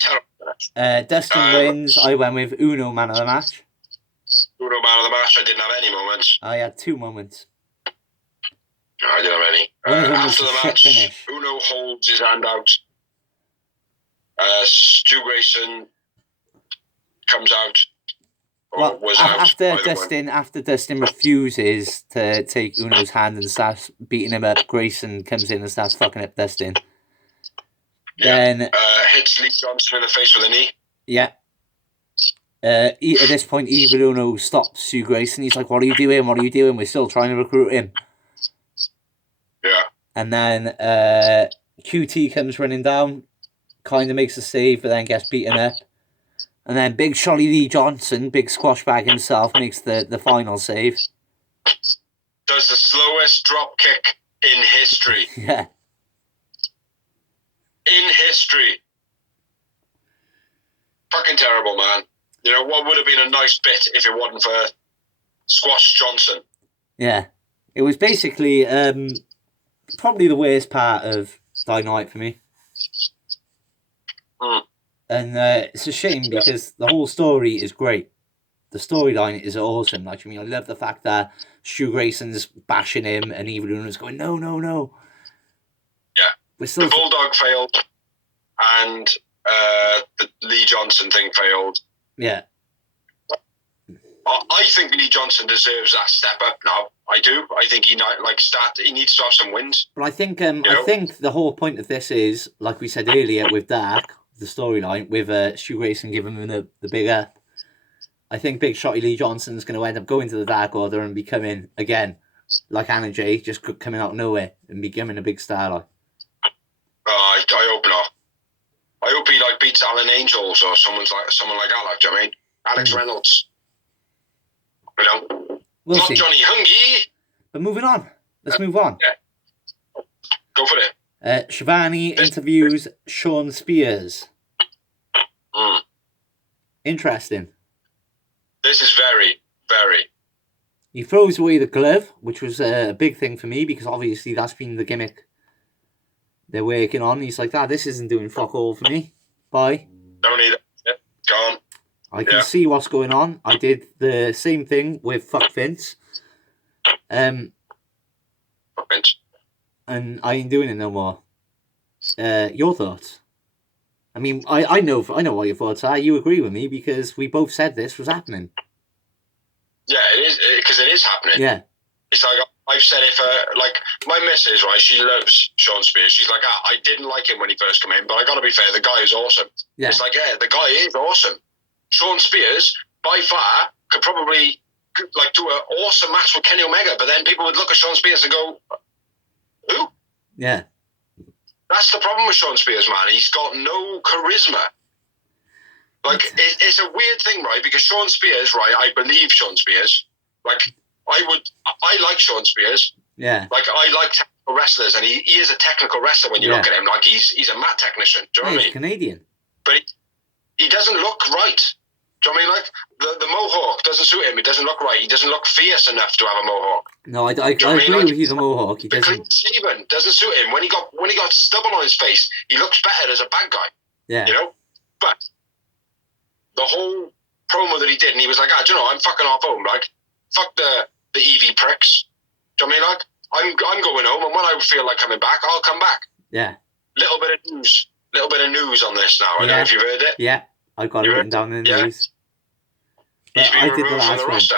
Terrible finish. Dustin wins. I went with Uno man of the match. Uno man of the match. I didn't have any moments. I had 2 moments. I didn't have any. One of them after was the a match, shit finish. Uno holds his hand out. Stu Grayson comes out. Well, after Dustin refuses to take Uno's hand and starts beating him up, Grayson comes in and starts fucking up Dustin. Yeah. Then hits Lee Johnson in the face with a knee. Yeah. At this point, Evil Uno stops Stu Grayson. He's like, "What are you doing? What are you doing? We're still trying to recruit him." Yeah. And then QT comes running down, kind of makes a save, but then gets beaten up. And then Big Sholly Lee Johnson, big squash bag himself, makes the final save. Does the slowest drop kick in history. Yeah. In history. Fucking terrible, man. You know, what would have been a nice bit if it wasn't for Squash Johnson? Yeah. It was basically probably the worst part of Dynamite for me. Mm. And it's a shame because the whole story is great. The storyline is awesome. Like, I mean, I love the fact that Stu Grayson's bashing him and Evil Uno's going, no. Yeah. We're still... The Bulldog failed and the Lee Johnson thing failed. Yeah. I think Lee Johnson deserves that step up now. I do. I think he needs to have some wins. But I think the whole point of this is, like we said earlier with Dark, the storyline, with Stu Grayson giving him the big up. I think Big Shotty Lee Johnson's going to end up going to the Dark Order and becoming, again, like Anna Jay, just coming out of nowhere and becoming a big star. Like. I hope not. I hope he beats Alan Angels or someone like that. Do you know what I mean? Alex Reynolds. You know, we'll not see. Johnny Hungy. But moving on. Let's move on. Yeah. Go for it. Shivani interviews Sean Spears. Mm. Interesting. This is very, very. He throws away the glove, which was a big thing for me because obviously that's been the gimmick they're working on. He's like, this isn't doing fuck all for me. Bye. Don't need it. Yeah, gone. I can see what's going on. I did the same thing with Fuck Vince. Fuck Vince. And I ain't doing it no more. Your thoughts? I mean, I know what your thoughts are. You agree with me because we both said this was happening. Yeah, it is, because it is happening. Yeah. It's like, I've said it for, my missus, right, she loves Sean Spears. She's like, I didn't like him when he first came in, but I gotta be fair, the guy is awesome. Yeah. It's like, the guy is awesome. Sean Spears, by far, could probably, do an awesome match with Kenny Omega, but then people would look at Sean Spears and go, who? Yeah. That's the problem with Sean Spears, man. He's got no charisma. It's a weird thing, right? Because Sean Spears, right, I believe Sean Spears. I like Sean Spears. Yeah. I like technical wrestlers, and he is a technical wrestler when you look at him. He's a mat technician. Do you know what I mean? He's Canadian. But he doesn't look right. Do you know what I mean? The mohawk doesn't suit him. It doesn't look right. He doesn't look fierce enough to have a mohawk. No, I agree with you, the mohawk. He doesn't. Clean shaven doesn't suit him. When he got stubble on his face, he looks better as a bad guy. Yeah. You know? But the whole promo that he did, and he was like, do you know, I'm fucking off home. Fuck the EV pricks. Do you know what I mean? I'm going home, and when I feel like coming back, I'll come back. Yeah. Little bit of news on this now. I don't know if you've heard it. Yeah, I got it written down in the news. He's been I did the removed from last the one. roster.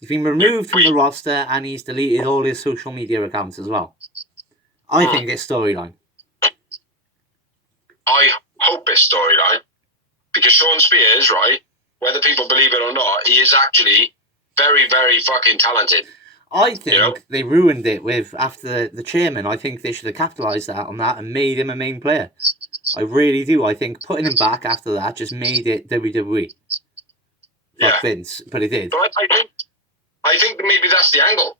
He's been removed from the roster and he's deleted all his social media accounts as well. I think it's storyline. I hope it's storyline. Because Sean Spears, right, whether people believe it or not, he is actually very, very fucking talented. I think they ruined it with after the chairman. I think they should have capitalised on that and made him a main player. I really do. I think putting him back after that just made it WWE. Fuck Vince, but it did. But I think maybe that's the angle.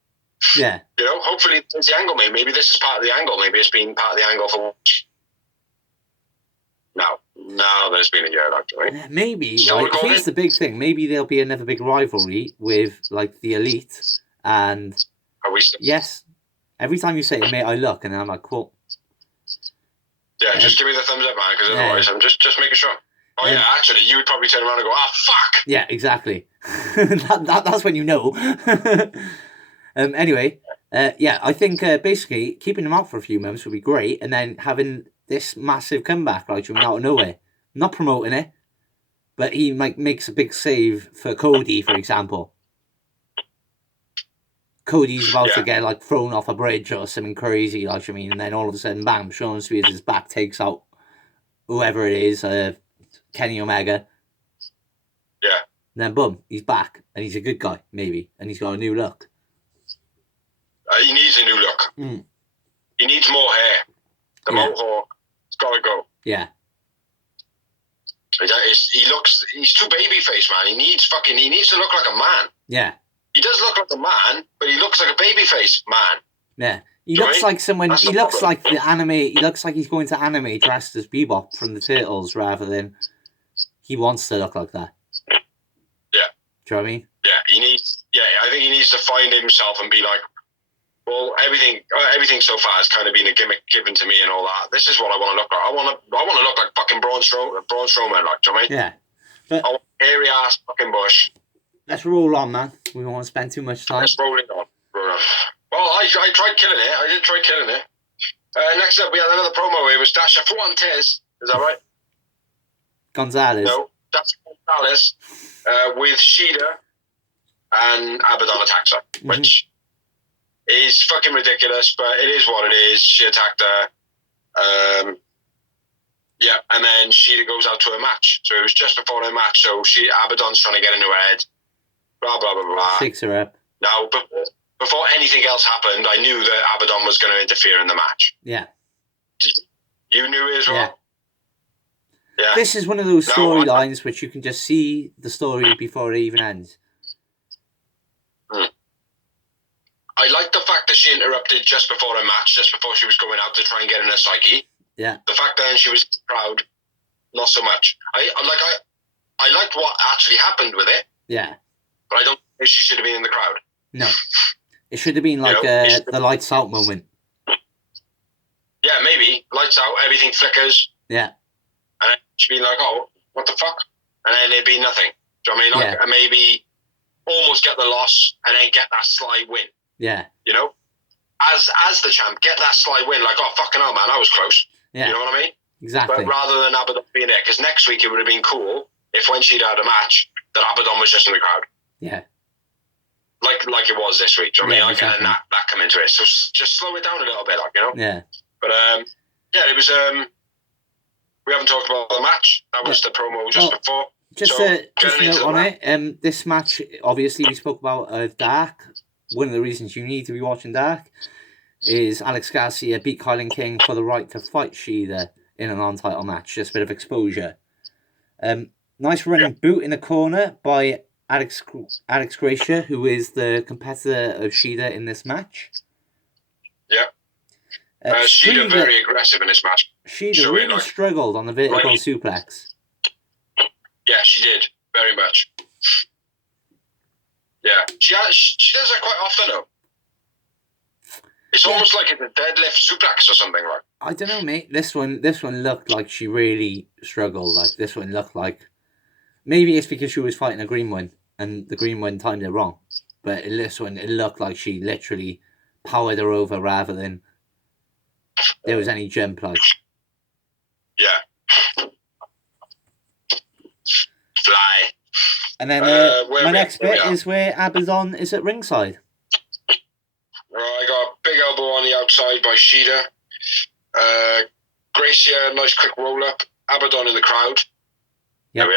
Yeah. Hopefully it's the angle. Maybe this is part of the angle. Maybe it's been part of the angle for... No, there's been a year actually. Maybe, right? Here's the big thing. Maybe there'll be another big rivalry with, like, the Elite and... Are we still... Yes. Every time you say it, mate, I look, and I'm like, cool. Yeah, just give me the thumbs up, man, because otherwise I'm just making sure. Oh, yeah, actually, you would probably turn around and go, fuck! Yeah, exactly. That's when you know. Anyway, I think basically keeping him out for a few months would be great, and then having this massive comeback, like, out of nowhere. Not promoting it, but he makes a big save for Cody, for example. Cody's about to get, like, thrown off a bridge or something crazy, like, and then all of a sudden, bam, Sean Spears' back takes out whoever it is, Kenny Omega. Yeah. And then, boom, he's back, and he's a good guy, maybe, and he's got a new look. He needs a new look. He needs more hair. The mohawk, it's got to go. Yeah. He's too baby face, man. He needs to look like a man. Yeah. He does look like a man, but he looks like a baby face man. Yeah. He looks like someone, he looks like the anime, he looks like he's going to anime dressed as Bebop from the Turtles rather than he wants to look like that. Yeah. Do you know what I mean? Yeah, I think he needs to find himself and be like, well, everything so far has kind of been a gimmick given to me and all that. This is what I want to look like. I want to look like fucking Braun Strowman, like, do you know what I mean? Yeah. But I want hairy ass fucking bush. Let's roll on, man. We don't want to spend too much time. Let's roll it on. Well, I tried killing it. I did try killing it. Next up, we had another promo. It was Dasha Fuentes. Is that right? Gonzalez. No, Dasha Gonzalez with Shida and Abaddon attacks her, which is fucking ridiculous, but it is what it is. She attacked her. And then Shida goes out to a match. So it was just before her match. So Abaddon's trying to get into her head. Blah, blah, blah, blah. Fix her up. Now, before anything else happened, I knew that Abaddon was going to interfere in the match. Yeah. You knew it as well? Yeah. This is one of those storylines which you can just see the story before it even ends. I like the fact that she interrupted just before her match, just before she was going out to try and get in her psyche. Yeah. The fact that she was proud, not so much. I liked what actually happened with it. Yeah. But I don't think she should have been in the crowd. No. It should have been like the lights out moment. Yeah, maybe. Lights out, everything flickers. Yeah. And then she'd be like, oh, what the fuck? And then it'd be nothing. Do you know what I mean? And maybe almost get the loss and then get that sly win. Yeah. You know? As the champ, get that sly win. Like, oh, fucking hell, man, I was close. Yeah. You know what I mean? Exactly. But rather than Abaddon being there, because next week it would have been cool if when she'd had a match, that Abaddon was just in the crowd. Yeah. Like it was this week. Do you know what I mean? Exactly. And that come into it. So just slow it down a little bit, like, you know? Yeah. But, it was, we haven't talked about the match. That was the promo just before. Just a note on it. This match, obviously, we spoke about Dark. One of the reasons you need to be watching Dark is Alex Garcia beat Kylan King for the right to fight Shida in a non-title match. Just a bit of exposure. Nice running boot in the corner by Alex Gracia, who is the competitor of Shida in this match. Yeah. Shida very aggressive in this match. Shida really struggled on the vertical suplex. Yeah, she did. Very much. Yeah. She does that quite often, though. It's almost like it's a deadlift suplex or something, right? I don't know, mate. This one looked like she really struggled. Like, this one looked like... Maybe it's because she was fighting a green one, and the green one timed it wrong. But in this one, it looked like she literally powered her over rather than there was any jump, like. Yeah. Fly. And then Where my we next at? Where we bit at? is where Abaddon is at ringside. Right, I got a big elbow on the outside by Sheeta. Gracia, nice quick roll up. Abaddon in the crowd. Yep. There we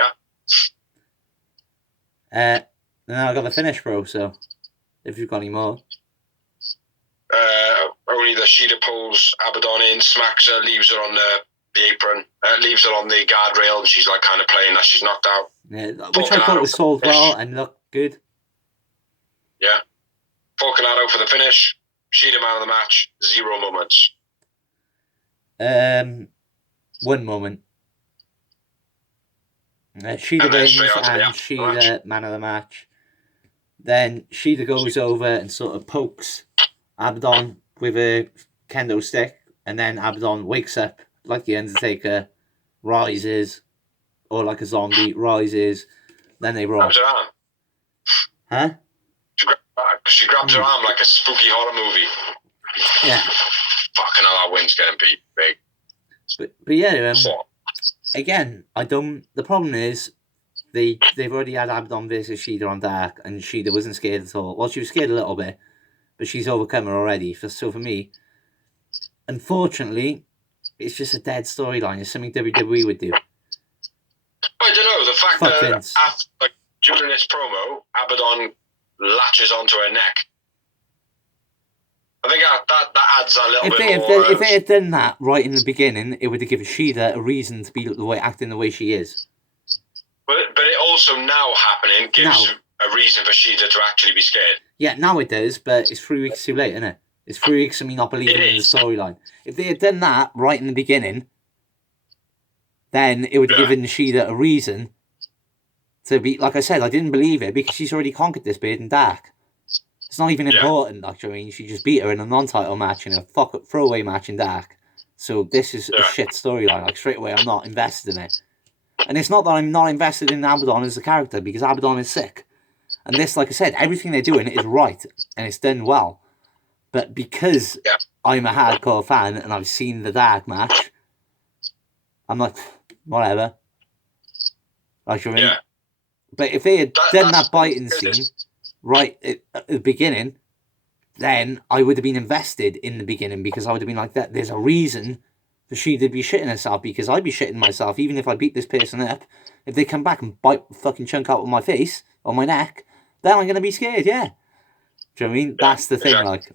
are. Then I got the finish, bro. So if you've got any more. Only the Sheeta pulls Abaddon in, smacks her, leaves her on the apron, leaves her on the guardrail, and she's like kind of playing that she's knocked out. Yeah, which I thought was sold well and looked good. Yeah. Falconato for the finish. Sheeta man of the match. 0 moments. 1 moment. Sheeta wins and Sheeta man of the match. Then Sheeta goes over and sort of pokes Abaddon with a kendo stick, and then Abaddon wakes up like the Undertaker, rises, or like a zombie, rises, then they roll. Grabs her arm. Huh? She grabs her arm like a spooky horror movie. Yeah. Fucking hell, that wind's getting beat big. But yeah, again, the problem is they've already had Abaddon versus Sheeta on Dark, and Sheeta wasn't scared at all. Well, she was scared a little bit, but she's overcome her already. So for me, unfortunately, it's just a dead storyline. It's something WWE would do. I don't know, the fact that after, during this promo, Abaddon latches onto her neck. I think that adds a little bit more. If they had done that right in the beginning, it would have given Sheeta a reason to be acting the way she is. But it also now happening gives a reason for Sheeta to actually be scared. Yeah, now it does, but it's 3 weeks too late, isn't it? It's 3 weeks of me not believing in the storyline. If they had done that right in the beginning, then it would have given Sheeta a reason to be... Like I said, I didn't believe it because she's already conquered this bit in Dark. It's not even important, actually. I mean, she just beat her in a non-title match in a throwaway match in Dark. So this is a shit storyline. Like, straight away, I'm not invested in it. And it's not that I'm not invested in Abaddon as a character, because Abaddon is sick. And this, like I said, everything they're doing is right, and it's done well. But because I'm a hardcore fan, and I've seen the Dark match, I'm like, whatever. Like, you know what I mean? But if they had done that biting scene right at the beginning, then I would have been invested in the beginning, because I would have been like, that. There's a reason for she to be shitting herself, because I'd be shitting myself even if I beat this person up. If they come back and bite the fucking chunk out of my face or my neck, then I'm going to be scared, yeah. Do you know what I mean? Yeah, that's the thing, like.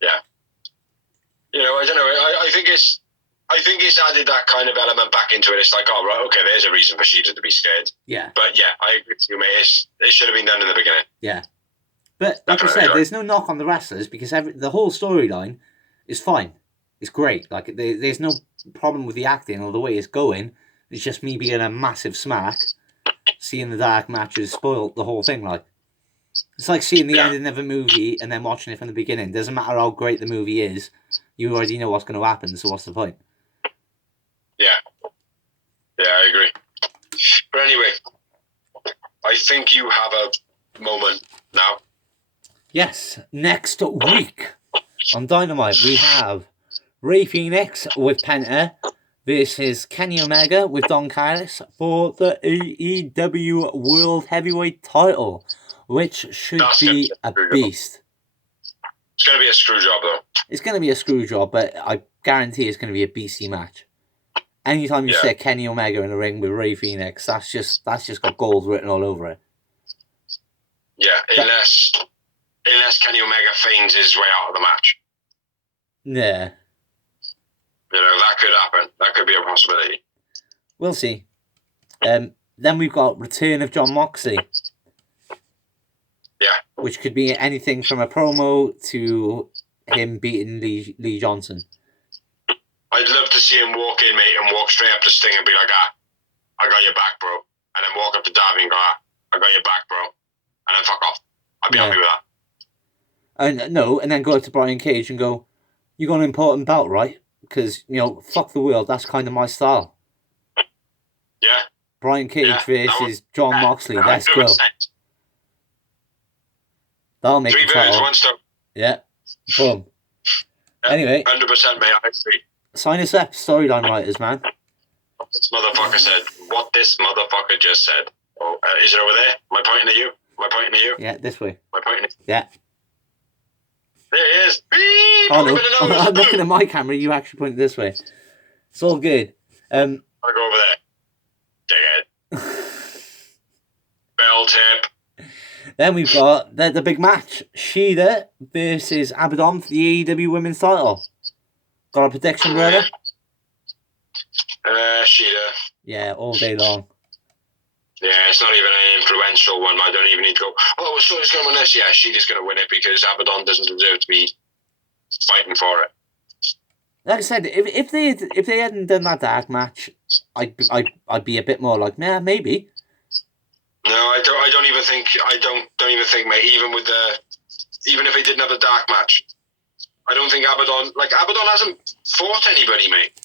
Yeah. You know, I don't know. I think it's added that kind of element back into it. It's like, oh, right, okay, there's a reason for Sheeta to be scared. Yeah. But yeah, I agree with you, mate. It should have been done in the beginning. Yeah. But like I said, there's no knock on the wrestlers, because the whole storyline is fine. It's great. Like, there's no problem with the acting or the way it's going. It's just me being a massive smack, seeing the Dark matches spoil the whole thing. Like, it's like seeing the ending of a movie and then watching it from the beginning. Doesn't matter how great the movie is, you already know what's going to happen. So what's the point? Yeah, I agree. But anyway, I think you have a moment now. Yes, next week on Dynamite we have Rey Fenix with Penta versus Kenny Omega with Don Callis for the AEW World Heavyweight title, which should be a beast. It's going to be a screw job, though. It's going to be a screw job, but I guarantee it's going to be a beastly match. Anytime you stick Kenny Omega in the ring with Rey Fenix, that's just got gold written all over it. Yeah, unless Kenny Omega feigns his way out of the match. Yeah. You know, that could happen. That could be a possibility. We'll see. Then we've got return of Jon Moxley. Yeah. Which could be anything from a promo to him beating Lee Johnson. I'd love to see him walk in, mate, and walk straight up to Sting and be like, I got your back, bro. And then walk up to Darby and go, I got your back, bro. And then fuck off. I'd be happy with that. And then go up to Brian Cage and go, you got an important belt, right? Because, you know, fuck the world, that's kind of my style. Yeah. Brian Cage versus Jon Moxley, let's go. That'll make 3 birds, 1 stone. Yeah. Boom. Yeah, anyway. 100%, mate, I agree. Sign us up, storyline writers, man. What this motherfucker just said. Oh, is it over there? Am I pointing at you? Am I pointing at you? Yeah, this way. Am I pointing at you? Yeah. There he is. Beep! Oh, no. Look at the nose. I'm looking at my camera. You actually point this way. It's all good. I'll go over there. Dickhead. Bell tip. Then we've got the big match. Sheeta versus Abaddon for the AEW Women's title. Got a prediction, brother? Sheeta. Yeah, all day long. Yeah, it's not even an influential one. I don't even need to go, oh, so who's going to win this? Yeah, Sheeta's going to win it because Abaddon doesn't deserve to be fighting for it. Like I said, if they hadn't done that dark match, I'd be a bit more like, yeah, maybe. No, I don't even think, mate. Even if they didn't have the dark match, I don't think Abaddon hasn't fought anybody, mate.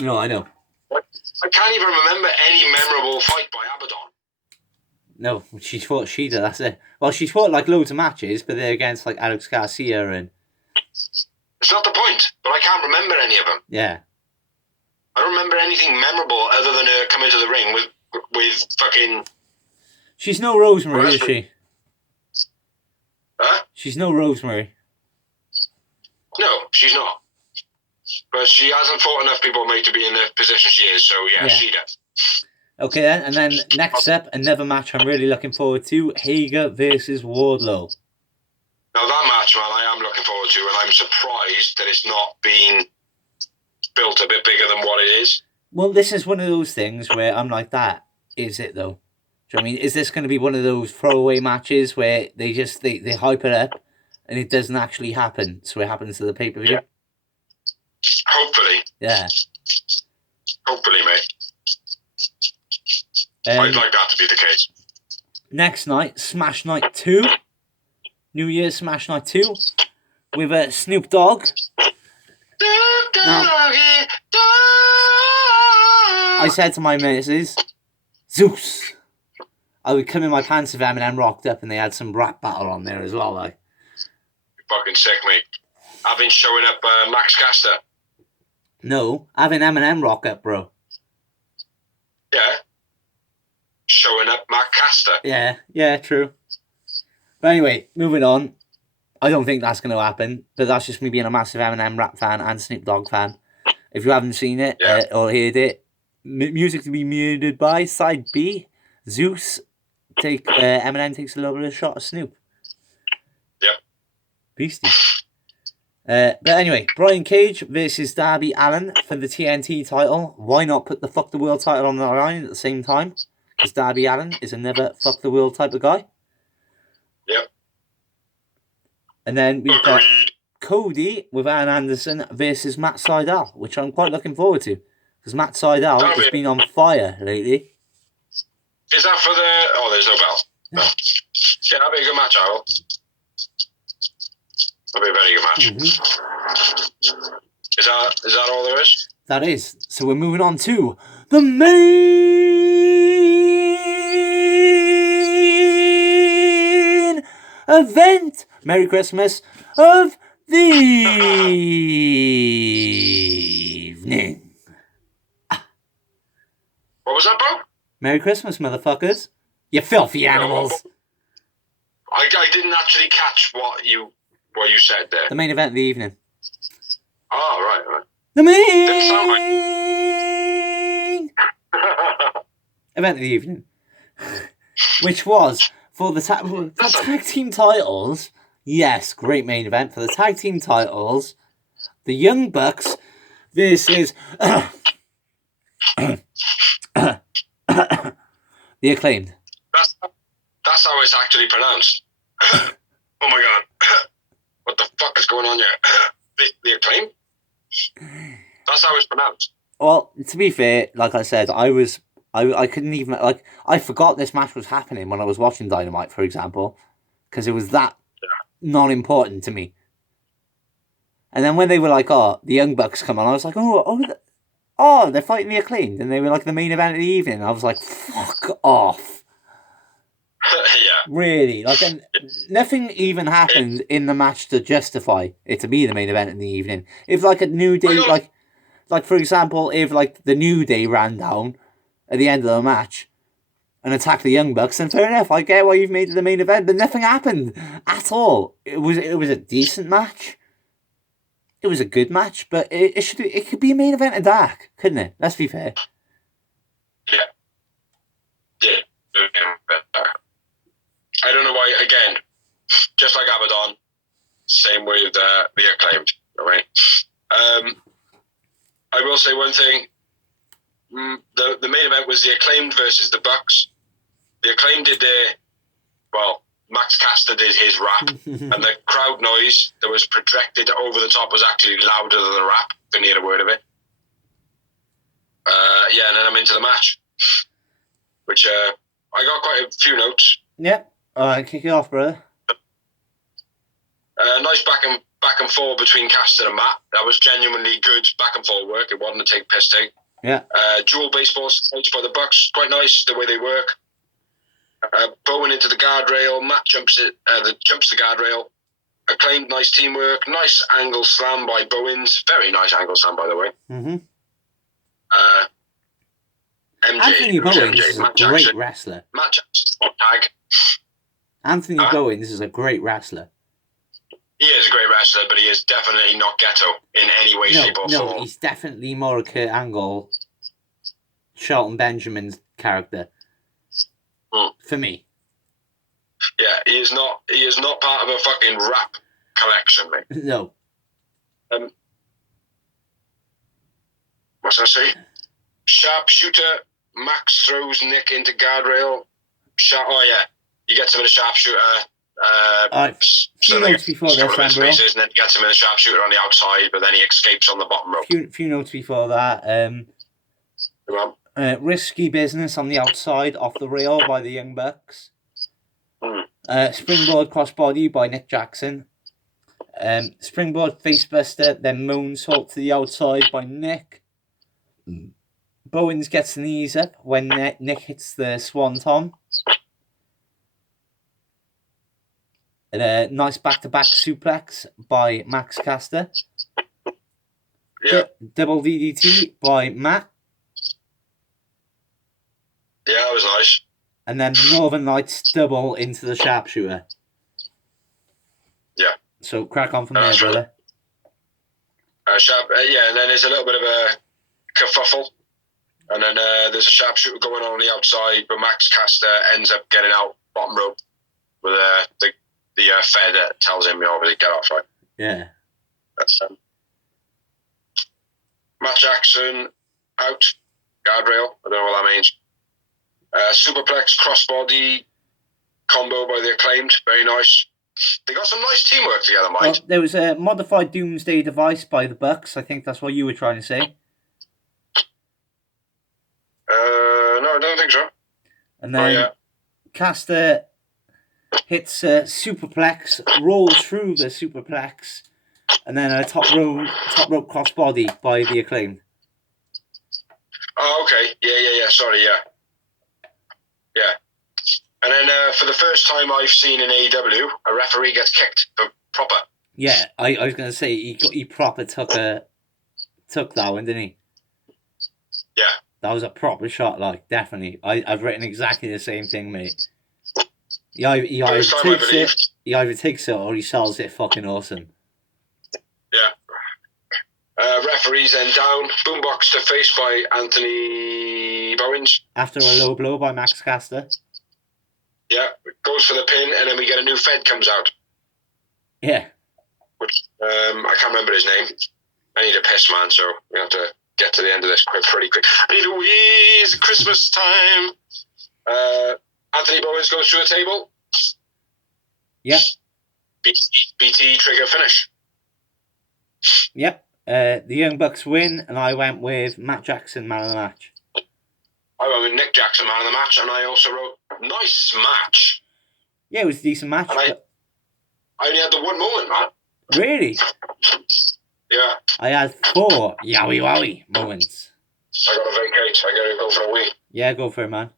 No, I know. I can't even remember any memorable fight by Abaddon. No, she's fought Sheeta, that's it. Well, she's fought like loads of matches, but they're against like Alex Garcia and... It's not the point, but I can't remember any of them. Yeah. I don't remember anything memorable other than her coming to the ring with fucking... She's no Rosemary, is she? Huh? She's no Rosemary. No, she's not. But she hasn't fought enough people, mate, to be in the position she is, so yeah. She does. Okay then, and then next up, another match I'm really looking forward to, Hager versus Wardlow. Now that match, man, I am looking forward to, and I'm surprised that it's not been built a bit bigger than what it is. Well, this is one of those things where I'm like, that is it though? Do you know what I mean? Is this going to be one of those throwaway matches where they hype it up and it doesn't actually happen, so it happens to the pay-per-view? Yeah. Hopefully. Yeah. Hopefully, mate. I'd like that to be the case. Next night, Smash Night 2. New Year's Smash Night 2 with Snoop Dogg. Now, I said to my missus, Zeus. I would come in my pants if Eminem rocked up and they had some rap battle on there as well, like. You're fucking sick, mate. I've been showing up Max Caster. No, having Eminem rock up, bro. Yeah. Showing up Max Caster. Yeah, true. But anyway, moving on. I don't think that's going to happen, but that's just me being a massive Eminem rap fan and Snoop Dogg fan. If you haven't seen it or heard it, music to be murdered by, side B, Zeus, Eminem takes a little bit of a shot of Snoop. Yep. Beastie. But anyway, Brian Cage versus Darby Allin for the TNT title. Why not put the Fuck the World title on the line at the same time? Because Darby Allin is another Fuck the World type of guy. Yep. And then we've got Cody with Arn Anderson versus Matt Sydal, which I'm quite looking forward to. Because Matt Sydal has been on fire lately. Is that for the... Oh, there's no bell. No. Yeah, that'll be a good match, Al. That'll be a very good match. Mm-hmm. Is that all there is? That is. So we're moving on to the main event. Merry Christmas of the evening. What was that, bro? Merry Christmas, motherfuckers. You filthy animals. I didn't actually catch what you said there. The main event of the evening. Oh, right. The main Didn't sound like... event of the evening. Which was for the tag team titles. Yes, great main event. For the tag team titles, the Young Bucks versus the Acclaimed. That's how it's actually pronounced. Oh my god. What the fuck is going on here? The Acclaimed? That's how it's pronounced. Well, to be fair, like I said, I couldn't even, like, I forgot this match was happening when I was watching Dynamite, for example, because it was that not important to me. And then when they were like, oh, the Young Bucks come on, I was like, they're fighting the Acclaimed, and they were like the main event of the evening. And I was like, fuck off. Yeah. Really, like, and nothing even happened in the match to justify it to be the main event in the evening. If like a New Day, like for example, if like the New Day ran down at the end of the match, and attack the Young Bucks, and fair enough, I get why you've made it the main event, but nothing happened at all. It was a decent match. It was a good match, but it could be a main event of Dark, couldn't it? Let's be fair. Yeah. I don't know why, again, just like Abaddon, same with the Acclaimed. Right? I will say one thing. The main event was the Acclaimed versus the Bucks. The Acclaimed did Max Caster did his rap, and the crowd noise that was projected over the top was actually louder than the rap. Couldn't hear a word of it. And then I'm into the match, which I got quite a few notes. Yep. All right, kick it off, brother. Nice back and forth between Caster and Matt. That was genuinely good back and forth work. It wasn't a piss take. Yeah. Dual baseball stage by the Bucks. Quite nice the way they work. Bowen into the guardrail. Matt jumps the guardrail. Acclaimed nice teamwork. Nice angle slam by Bowens. Very nice angle slam, by the way. Mm-hmm. Anthony Bowens is a great wrestler. Matt Jackson's tag. Anthony Bowens is a great wrestler. He is a great wrestler, but he is definitely not Ghetto in any way, shape, or form. No, he's definitely more a Kurt Angle, Shelton Benjamin's character. For me. Yeah, he is not part of a fucking rap collection, mate. No. What's I say? Sharpshooter, Max throws Nick into guardrail. He gets him in a sharpshooter. Few notes before this, and then he gets him in a sharpshooter on the outside, but then he escapes on the bottom rope. Few notes before that. Risky business on the outside, off the rail by the Young Bucks. Springboard crossbody by Nick Jackson. Springboard facebuster, then moonsault to the outside by Nick. Bowens gets the knees up when Nick hits the swanton. And a nice back-to-back suplex by Max Caster. Yeah. Double DDT by Matt. Yeah, that was nice. And then the Northern Lights double into the sharpshooter. Yeah. So crack on from there, brother. And then there's a little bit of a kerfuffle. And then there's a sharpshooter going on the outside, but Max Caster ends up getting out bottom rope with the fed that tells him, obviously, get off, right? Yeah. That's Matt Jackson out, guardrail. I don't know what that means. Superplex crossbody combo by the Acclaimed. Very nice. They got some nice teamwork together, Mike. Well, there was a modified Doomsday device by the Bucks. I think that's what you were trying to say. No, I don't think so. And then Caster hits a superplex, rolls through the superplex, and then a top rope crossbody by the Acclaimed. Oh, okay. Yeah. Sorry, yeah. And then for the first time I've seen in AEW, a referee gets kicked for proper. Yeah, I was going to say he proper took that one, didn't he? Yeah. That was a proper shot, like, definitely. I've written exactly the same thing, mate. He either takes it or he sells it fucking awesome. Yeah. Referees then down. Boombox to face by Anthony Bowens. After a low blow by Max Caster. Yeah. Goes for the pin, and then we get a new Fed comes out. Yeah. Which, I can't remember his name. I need a piss, man, so we have to get to the end of this pretty quick. I need a wheeze. Christmas time. Anthony Bowens goes through a table. Yep. BT trigger finish. Yep. The Young Bucks win, and I went with Matt Jackson, man of the match. I went with Nick Jackson, man of the match, and I also wrote, nice match. Yeah, it was a decent match. And I only had the one moment, man. Really? Yeah. I had 4 yowie wowie moments. I got to vacate. I got to go for a wee. Yeah, go for it, man.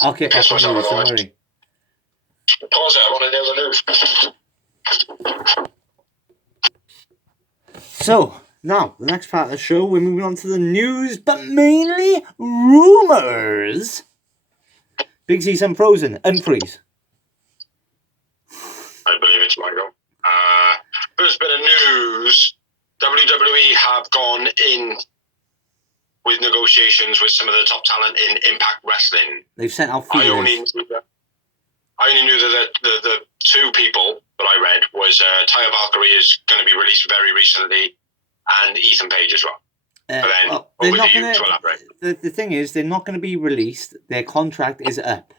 I'll kick off the news, don't worry. Pause it, I want to nail the news. So, now, the next part of the show, we're moving on to the news, but mainly rumours. Big C's unfrozen. Unfreeze. I believe it's Michael. First bit of news. WWE have gone in with negotiations with some of the top talent in Impact Wrestling. They've sent out I feelers. only knew that the two people that I read was Taya Valkyrie is going to be released very recently, and Ethan Page as well. But then, Well, they're over not to you gonna, to elaborate. the thing is, they're not going to be released. Their contract is up.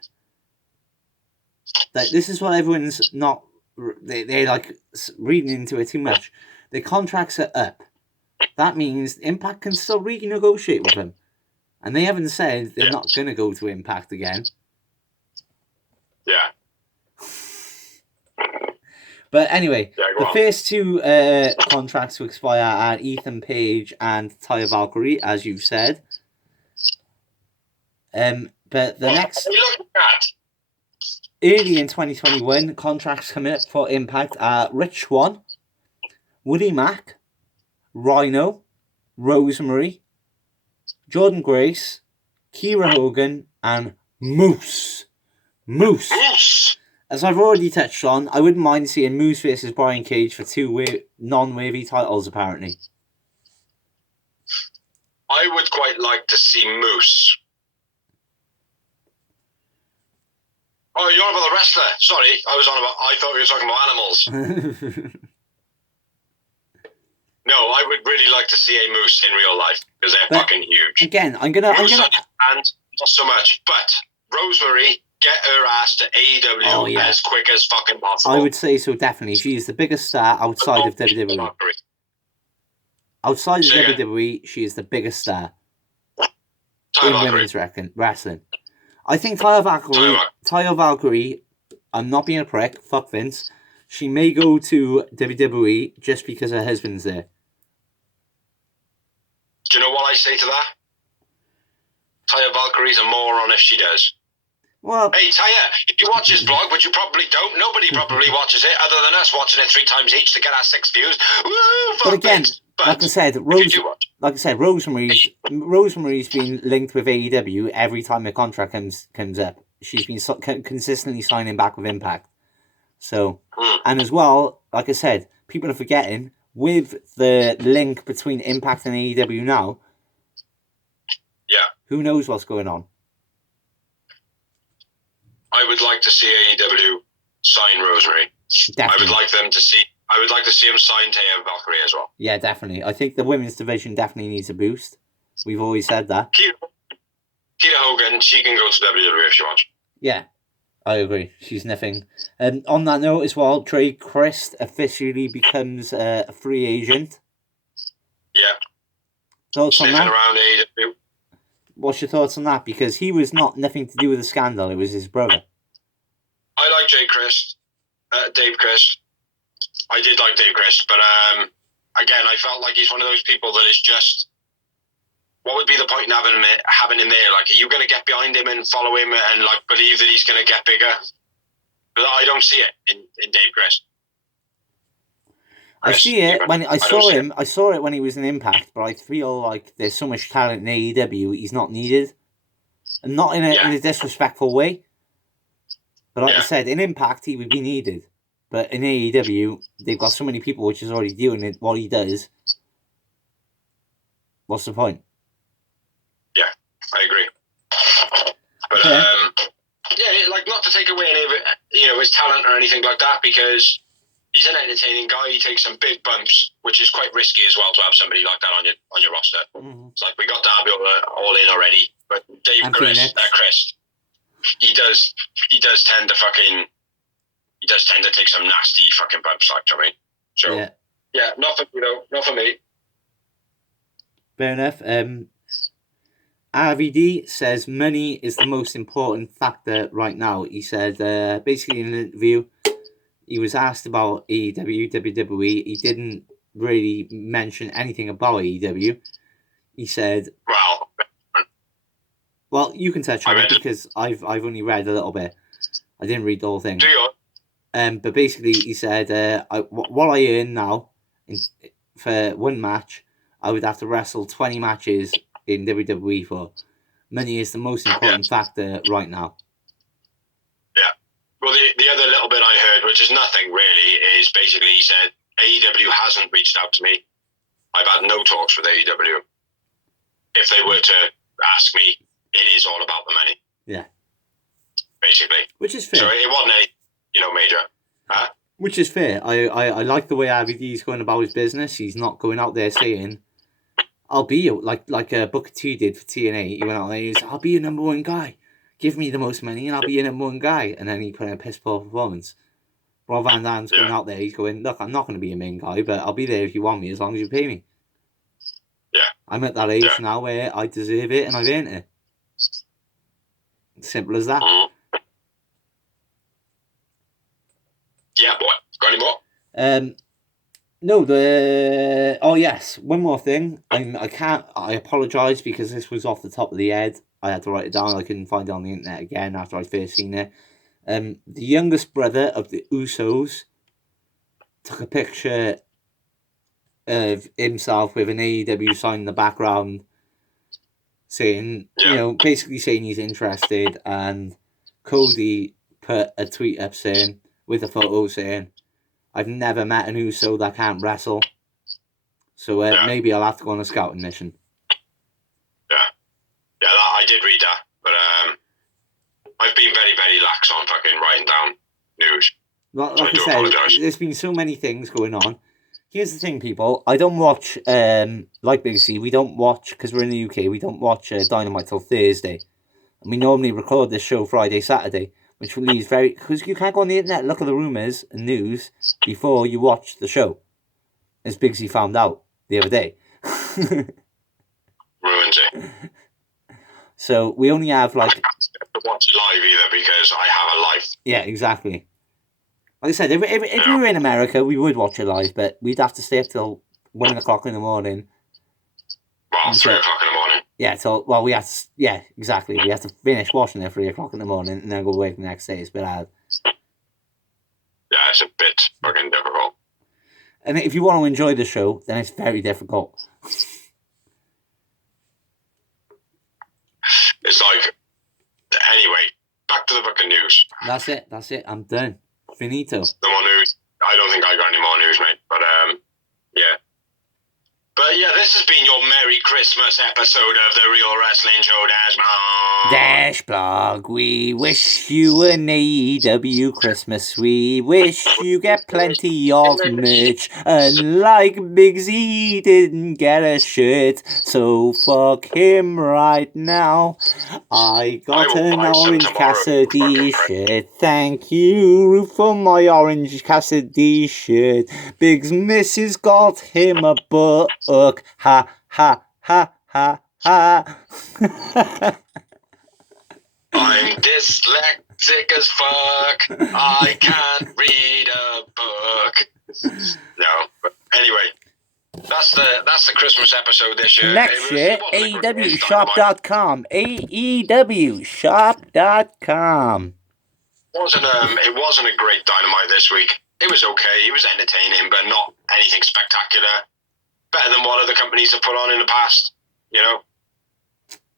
This is what everyone's not... They're like reading into it too much. Their contracts are up. That means Impact can still renegotiate with them. And they haven't said they're not going to go to Impact again. Yeah. But anyway, the on. first two contracts to expire are Ethan Page and Taya Valkyrie, as you've said. But the next... What are you looking at? Early in 2021, contracts coming up for Impact are Rich Swann, Woody Mack, Rhino, Rosemary, Jordan Grace, Kira Hogan, and Moose. Moose! As I've already touched on, I wouldn't mind seeing Moose versus Brian Cage for two non-wavy titles, apparently. I would quite like to see Moose. Oh, you're on about the wrestler. Sorry, I thought you were talking about animals. No, I would really like to see a Moose in real life, because they're fucking huge. Again, And not so much, but Rosemary, get her ass to AEW as quick as fucking possible. I would say so, definitely. She is the biggest star outside of WWE. Outside of WWE, she is the biggest star in women's wrestling. I think Taya Valkyrie, I'm not being a prick, fuck Vince, she may go to WWE just because her husband's there. Do you know what I say to that? Taya Valkyrie's a moron if she does. Well, hey, Taya, if you watch this vlog, which you probably don't, nobody probably watches it other than us watching it 3 times each to get our 6 views. Woo, but again, like I said, Rosemary's been linked with AEW every time her contract comes up. She's been consistently signing back with Impact. So, and as well, like I said, people are forgetting, with the link between Impact and AEW now, who knows what's going on? I would like to see AEW sign Rosemary. Definitely. I would like to see him sign Taya Valkyrie as well. Yeah, definitely. I think the women's division definitely needs a boost. We've always said that. Kira Hogan, she can go to WWE if she wants. Yeah, I agree. She's nothing. On that note as well, Trey Christ officially becomes a free agent. Yeah. Thoughts on that? Around AEW. What's your thoughts on that? Because he was nothing to do with the scandal. It was his brother. I like Dave Christ. I did like Dave Christ, but again, I felt like he's one of those people that is just... What would be the point in having him there? Like, are you going to get behind him and follow him and like believe that he's going to get bigger? But I don't see it in Dave Christ. I see it when I saw him. I saw it when he was in Impact, but I feel like there's so much talent in AEW, he's not needed, and not in a disrespectful way. But like I said, in Impact he would be needed, but in AEW they've got so many people which is already doing what he does. What's the point? Yeah, I agree. But like not to take away any of it, his talent or anything like that, because he's an entertaining guy. He takes some big bumps, which is quite risky as well to have somebody like that on your roster. Mm-hmm. It's like we got Darby all in already, but Dave Christ, he does tend to take some nasty fucking bumps, like, do you know what I mean? So yeah, not for me. Fair enough. RVD says money is the most important factor right now. He said basically in an interview, he was asked about AEW, WWE. He didn't really mention anything about AEW. He said, "Well, you can touch on it because I've only read a little bit. I didn't read the whole thing." But basically, he said, "What I earn now for one match, I would have to wrestle 20 matches in WWE for. Money is the most important factor right now." Well, the other little bit I heard, which is nothing really, is basically he said AEW hasn't reached out to me. I've had no talks with AEW. If they were to ask me, it is all about the money. Yeah. Basically. Which is fair. So it wasn't any, major. Huh? Which is fair. I like the way RVD's going about his business. He's not going out there saying, I'll be your, like Booker T did for TNA. He went out there and he was, I'll be your number one guy. Give me the most money and I'll be your number one guy. And then he put in a piss poor performance. Rob Van Dam's going out there. He's going, look, I'm not going to be a main guy, but I'll be there if you want me as long as you pay me. Yeah. I'm at that age now where I deserve it and I've earned it. Simple as that. Mm-hmm. Yeah, what? Got any more? No, oh yes, one more thing. I apologise because this was off the top of the head. I had to write it down. I couldn't find it on the internet again after I first seen it. The youngest brother of the Usos took a picture of himself with an AEW sign in the background saying, basically saying he's interested, and Cody put a tweet up saying, with a photo saying, I've never met an Uso that can't wrestle, so maybe I'll have to go on a scouting mission. Yeah, I did read that, but I've been very, very lax on fucking writing down news. Like I said, there's been so many things going on. Here's the thing, people. I don't watch, like Big C, we don't watch, because we're in the UK, we don't watch Dynamite till Thursday. And we normally record this show Friday, Saturday, which leaves because you can't go on the internet and look at the rumours and news before you watch the show. As Big C found out the other day. Ruins it. So we only have I can't watch it live either because I have a life. Yeah, exactly. Like I said, if we were in America, we would watch it live, but we'd have to stay up till 1 o'clock in the morning. Well, 3 o'clock in the morning. Yeah, we have to, yeah, exactly. We have to finish watching it at 3 o'clock in the morning and then go away the next day. It's a bit hard. Yeah, it's a bit fucking difficult. And if you want to enjoy the show, then it's very difficult. It's like, anyway, back to the fucking news. That's it. I'm done. Finito. No more news. I don't think I got any more news, mate. But, yeah. But, yeah, this has been your Merry Christmas episode of the Real Wrestling Show Dash Blog. We wish you an AEW Christmas. We wish you get plenty of merch. Unlike Big Z didn't get a shirt, so fuck him right now. I got an Orange Cassidy shirt. Thank you, Ruth, for my Orange Cassidy shirt. Big's missus got him a book. Ha ha ha ha ha. I'm dyslexic as fuck. I can't read a book. No, but anyway, that's the Christmas episode this year. Next year, AEWshop.com. AEWshop.com. It wasn't a great Dynamite this week. It was okay. It was entertaining, but not anything spectacular. Better than what other companies have put on in the past,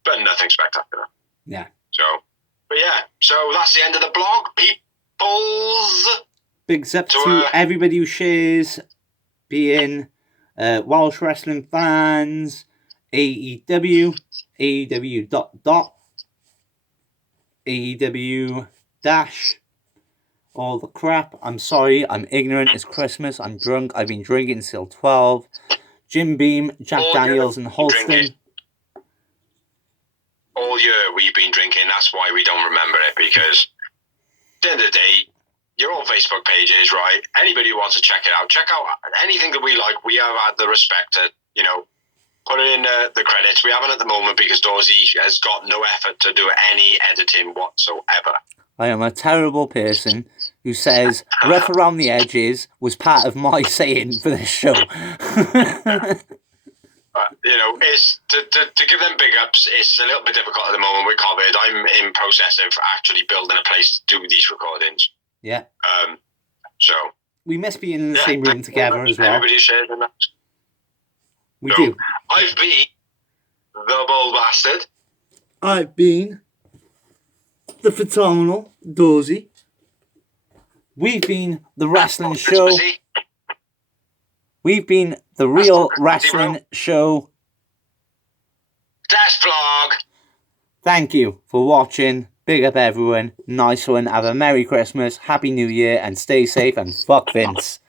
but nothing spectacular. Yeah. But yeah, so that's the end of the blog, peoples. Bigs up to everybody who shares, being Welsh wrestling fans, AEW, AEW dash, all the crap. I'm sorry, I'm ignorant. It's Christmas. I'm drunk. I've been drinking till 12. Jim Beam, Jack Daniels, and Holston. All year we've been drinking. That's why we don't remember it, because at the end of the day, your own Facebook pages, right? Anybody who wants to check it out anything that we like. We have had the respect to, put it in the credits. We haven't at the moment because Dorsey has got no effort to do any editing whatsoever. I am a terrible person who says rough around the edges was part of my saying for this show. It's to give them big ups. It's a little bit difficult at the moment with COVID. I'm in process of actually building a place to do these recordings. Yeah. So we must be in the same room together as well. Everybody shares in that. We do. I've been the Bold Bastard. I've been the phenomenal Dorsey. We've been the wrestling show. Christmassy. We've been the real wrestling show. Dash vlog. Thank you for watching. Big up everyone. Nice one. Have a Merry Christmas, Happy New Year, and stay safe and fuck Vince.